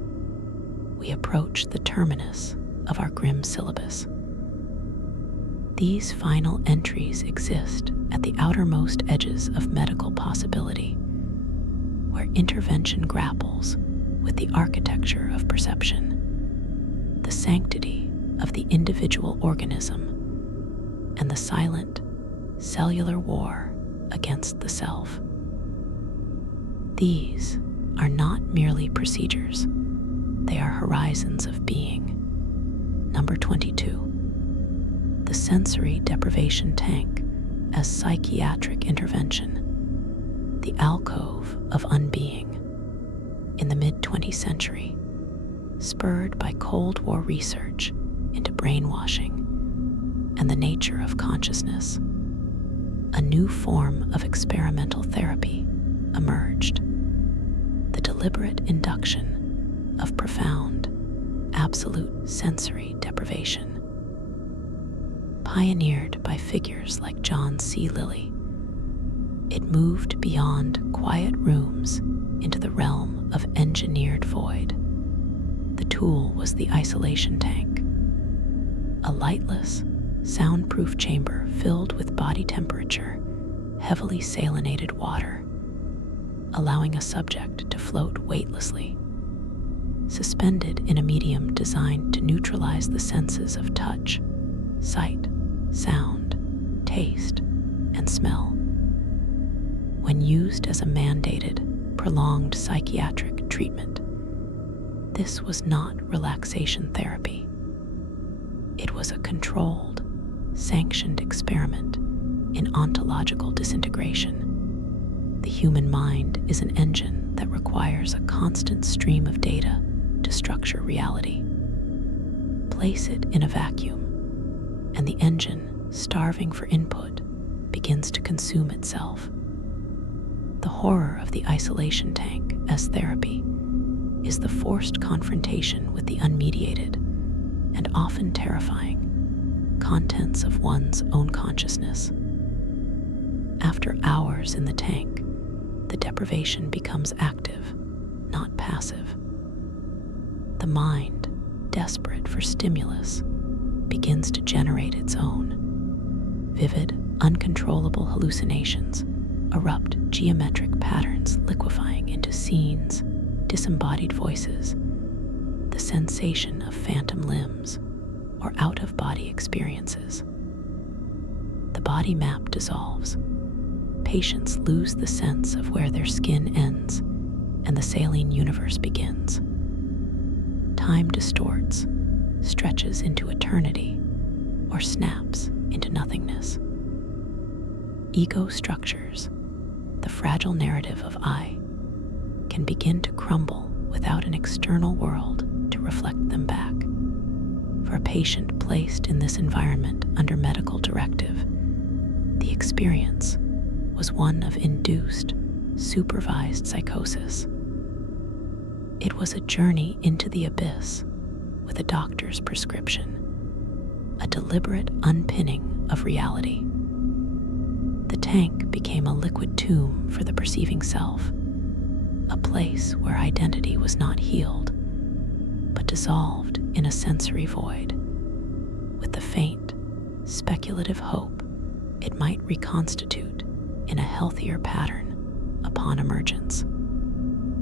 We approach the terminus of our grim syllabus. These final entries exist at the outermost edges of medical possibility, where intervention grapples with the architecture of perception, the sanctity of the individual organism, and the silent, cellular war against the self. These are not merely procedures, they are horizons of being. Number 22. The sensory deprivation tank as psychiatric intervention, the alcove of unbeing. In the mid-20th century, spurred by Cold War research into brainwashing and the nature of consciousness, a new form of experimental therapy emerged: the deliberate induction of profound, absolute sensory deprivation. Pioneered by figures like John C. Lilly, it moved beyond quiet rooms into the realm of engineered void. The tool was the isolation tank, a lightless, soundproof chamber filled with body temperature, heavily salinated water, allowing a subject to float weightlessly, suspended in a medium designed to neutralize the senses of touch, sight, sound, taste, and smell. When used as a mandated, prolonged psychiatric treatment, this was not relaxation therapy. It was a controlled, sanctioned experiment in ontological disintegration. The human mind is an engine that requires a constant stream of data to structure reality. Place it in a vacuum, and the engine, starving for input, begins to consume itself. The horror of the isolation tank as therapy is the forced confrontation with the unmediated and often terrifying contents of one's own consciousness. After hours in the tank, the deprivation becomes active, not passive. The mind, desperate for stimulus, begins to generate its own. Vivid, uncontrollable hallucinations erupt, geometric patterns liquefying into scenes, disembodied voices, the sensation of phantom limbs, or out-of-body experiences. The body map dissolves. Patients lose the sense of where their skin ends and the saline universe begins. Time distorts, stretches into eternity, or snaps into nothingness. Ego structures, the fragile narrative of I can begin to crumble without an external world to reflect them back. For a patient placed in this environment under medical directive, the experience was one of induced, supervised psychosis. It was a journey into the abyss with a doctor's prescription, a deliberate unpinning of reality. The tank became a liquid tomb for the perceiving self, a place where identity was not healed, but dissolved in a sensory void, with the faint, speculative hope it might reconstitute in a healthier pattern upon emergence.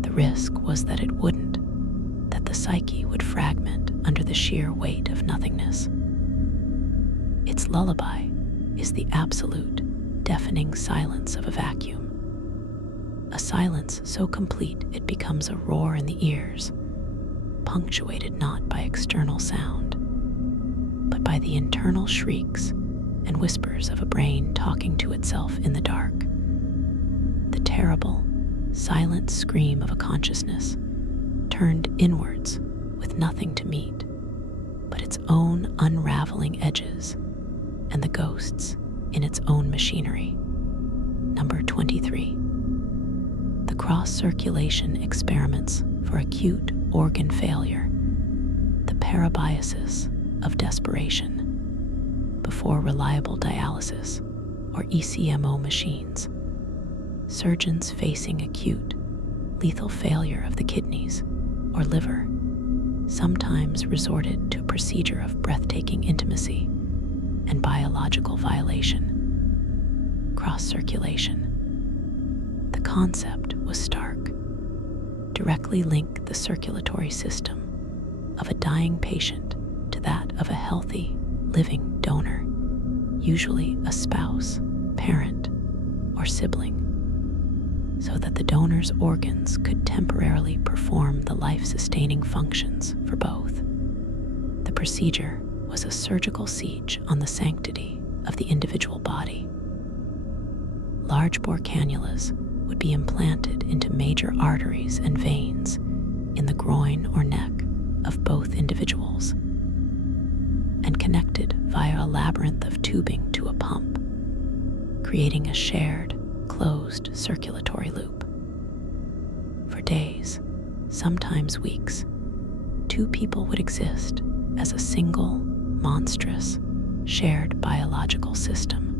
The risk was that it wouldn't, that the psyche would fragment under the sheer weight of nothingness. Its lullaby is the absolute, deafening silence of a vacuum, a silence so complete it becomes a roar in the ears, punctuated not by external sound, but by the internal shrieks and whispers of a brain talking to itself in the dark. The terrible, silent scream of a consciousness turned inwards with nothing to meet but its own unraveling edges and the ghosts in its own machinery. Number 23. The cross-circulation experiments for acute organ failure, the paralysis of desperation, before reliable dialysis or ECMO machines. Surgeons facing acute, lethal failure of the kidneys or liver sometimes resorted to a procedure of breathtaking intimacy and biological violation. Cross-circulation. The concept was stark. Directly link the circulatory system of a dying patient to that of a healthy, living donor, usually a spouse, parent, or sibling, so that the donor's organs could temporarily perform the life-sustaining functions for both. The procedure was a surgical siege on the sanctity of the individual body. Large bore cannulas would be implanted into major arteries and veins in the groin or neck of both individuals and connected via a labyrinth of tubing to a pump, creating a shared, closed circulatory loop. For days, sometimes weeks, two people would exist as a single, monstrous, shared biological system.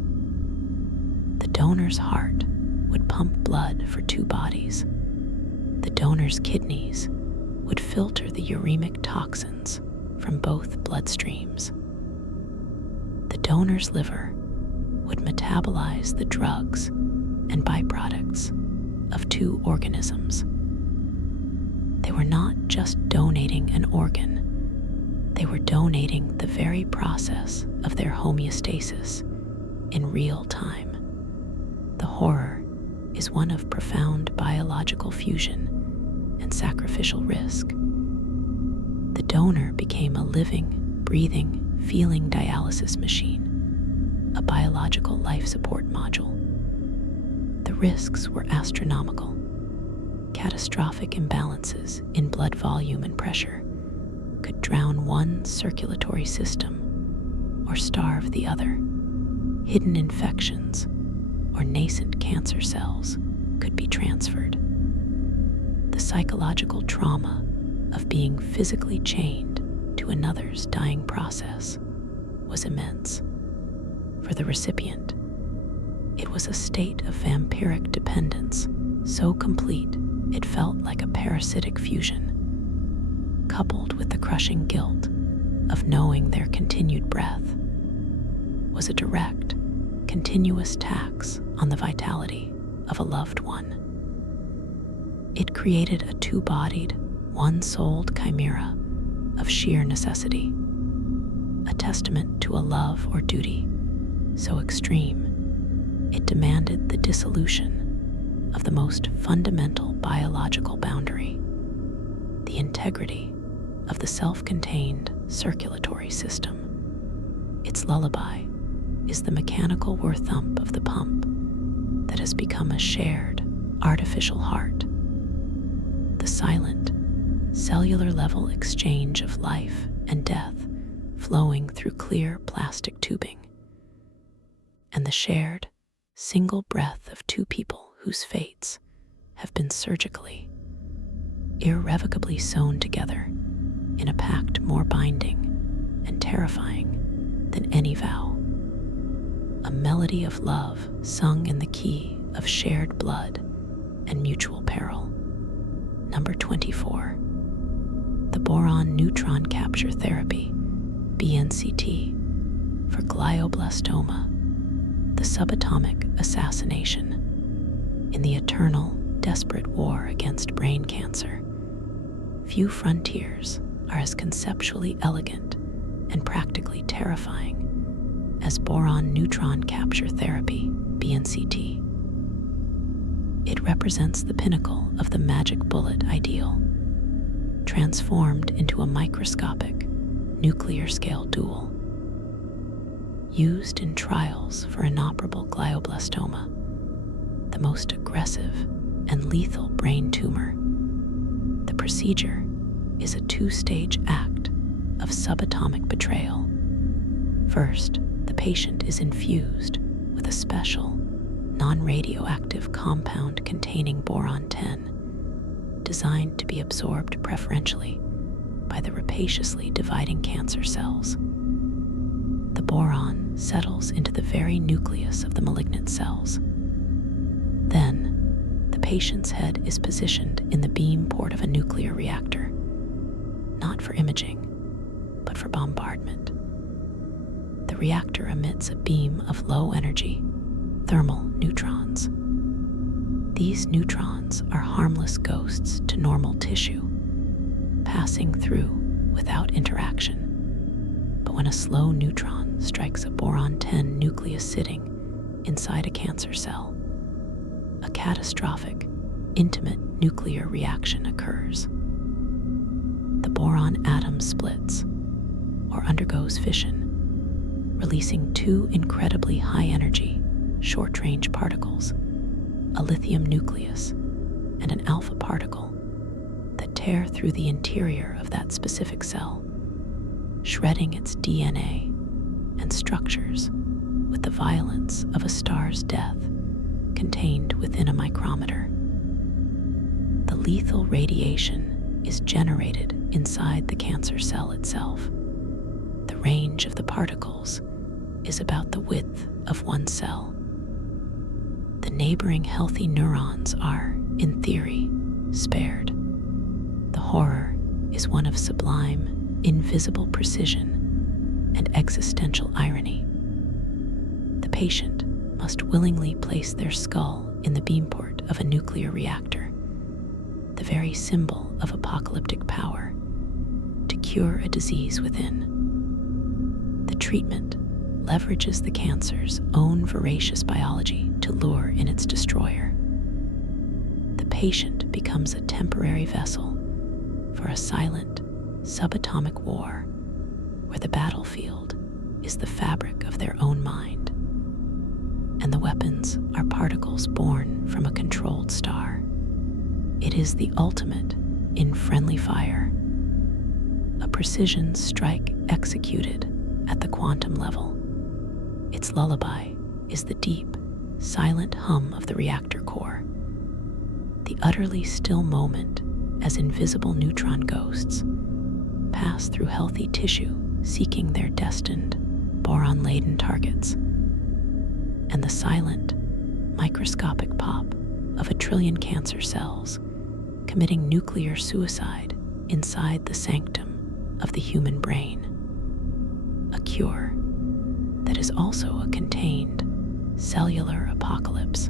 The donor's heart would pump blood for two bodies. The donor's kidneys would filter the uremic toxins from both bloodstreams. The donor's liver would metabolize the drugs and byproducts of two organisms. They were not just donating an organ, they were donating the very process of their homeostasis in real time. The horror is one of profound biological fusion and sacrificial risk. The donor became a living, breathing, feeling dialysis machine, a biological life support module. The risks were astronomical. Catastrophic imbalances in blood volume and pressure could drown one circulatory system or starve the other. Hidden infections or nascent cancer cells could be transferred. The psychological trauma of being physically chained to another's dying process was immense. For the recipient, it was a state of vampiric dependence so complete it felt like a parasitic fusion, coupled with the crushing guilt of knowing their continued breath was a direct, continuous tax on the vitality of a loved one. It created a two-bodied, one-souled chimera of sheer necessity, a testament to a love or duty so extreme it demanded the dissolution of the most fundamental biological boundary, the integrity of the self-contained circulatory system. Its lullaby is the mechanical whir thump of the pump that has become a shared, artificial heart. The silent, cellular level exchange of life and death flowing through clear plastic tubing. And the shared, single breath of two people whose fates have been surgically, irrevocably sewn together in a pact more binding and terrifying than any vow. A melody of love sung in the key of shared blood and mutual peril. Number 24. The boron neutron capture therapy, BNCT, for glioblastoma, the subatomic assassination. In the eternal, desperate war against brain cancer, few frontiers are as conceptually elegant and practically terrifying as boron neutron capture therapy, BNCT. It represents the pinnacle of the magic bullet ideal, transformed into a microscopic, nuclear-scale duel. Used in trials for inoperable glioblastoma, the most aggressive and lethal brain tumor, the procedure is a two-stage act of subatomic betrayal. First, the patient is infused with a special, non-radioactive compound containing boron-10, designed to be absorbed preferentially by the rapaciously dividing cancer cells. The boron settles into the very nucleus of the malignant cells. Then, the patient's head is positioned in the beam port of a nuclear reactor, not for imaging, but for bombardment. The reactor emits a beam of low-energy, thermal neutrons. These neutrons are harmless ghosts to normal tissue, passing through without interaction. But when a slow neutron strikes a boron-10 nucleus sitting inside a cancer cell, a catastrophic, intimate nuclear reaction occurs. The boron atom splits, or undergoes fission, releasing two incredibly high-energy, short-range particles, a lithium nucleus and an alpha particle, that tear through the interior of that specific cell, shredding its DNA and structures with the violence of a star's death contained within a micrometer. The lethal radiation is generated inside the cancer cell itself. The range of the particles is about the width of one cell. The neighboring healthy neurons are, in theory, spared. The horror is one of sublime, invisible precision and existential irony. The patient must willingly place their skull in the beamport of a nuclear reactor, the very symbol of apocalyptic power, to cure a disease within. The treatment leverages the cancer's own voracious biology to lure in its destroyer. The patient becomes a temporary vessel for a silent, subatomic war where the battlefield is the fabric of their own mind, and the weapons are particles born from a controlled star. It is the ultimate in friendly fire, a precision strike executed at the quantum level. Its lullaby is the deep, silent hum of the reactor core, the utterly still moment as invisible neutron ghosts pass through healthy tissue seeking their destined, boron-laden targets, and the silent, microscopic pop of 1 trillion cancer cells committing nuclear suicide inside the sanctum of the human brain. A cure that is also a contained, cellular apocalypse.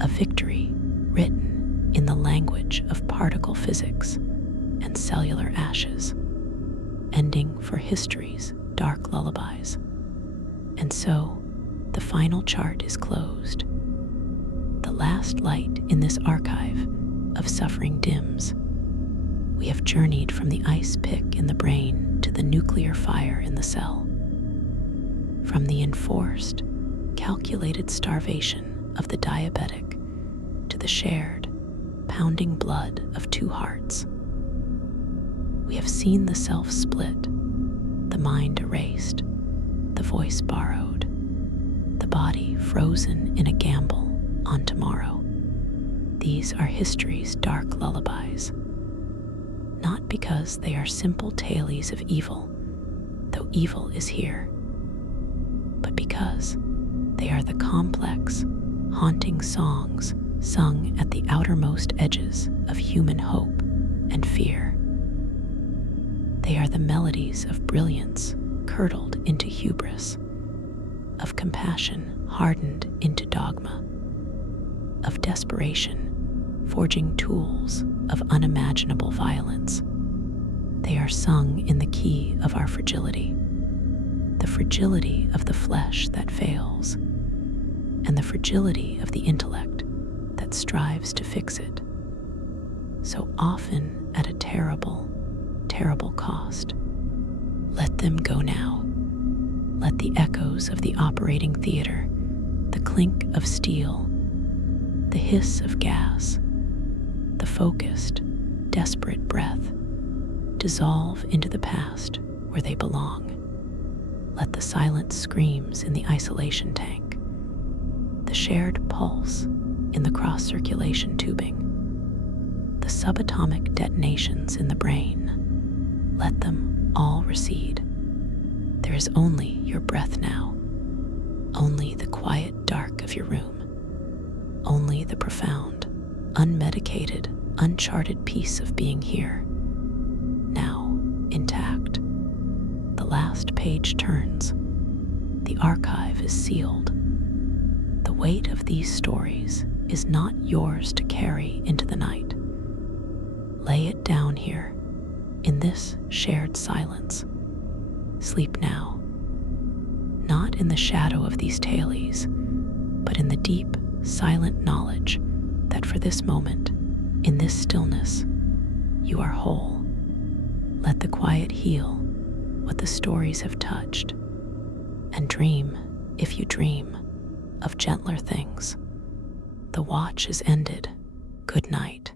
A victory written in the language of particle physics and cellular ashes, ending for history's dark lullabies. And so, the final chart is closed. The last light in this archive of suffering dims. We have journeyed from the ice pick in the brain to the nuclear fire in the cell. From the enforced, calculated starvation of the diabetic to the shared, pounding blood of two hearts. We have seen the self split, the mind erased, the voice borrowed, the body frozen in a gamble on tomorrow. These are history's dark lullabies, not because they are simple tales of evil, though evil is here, but because they are the complex, haunting songs sung at the outermost edges of human hope and fear. They are the melodies of brilliance curdled into hubris, of compassion hardened into dogma, of desperation forging tools of unimaginable violence. They are sung in the key of our fragility, the fragility of the flesh that fails, and the fragility of the intellect that strives to fix it, so often at a terrible, terrible cost. Let them go now. Let the echoes of the operating theater, the clink of steel, the hiss of gas, the focused, desperate breath dissolve into the past where they belong. Let the silent screams in the isolation tank, the shared pulse in the cross-circulation tubing, the subatomic detonations in the brain, let them all recede. There is only your breath now, only the quiet dark of your room, only the profound, unmedicated, uncharted peace of being here, now intact. The last page turns. The archive is sealed. The weight of these stories is not yours to carry into the night. Lay it down here, in this shared silence. Sleep now, not in the shadow of these tales, but in the deep, silent knowledge that for this moment, in this stillness, you are whole. Let the quiet heal what the stories have touched, and dream, if you dream, of gentler things. The watch is ended. Good night.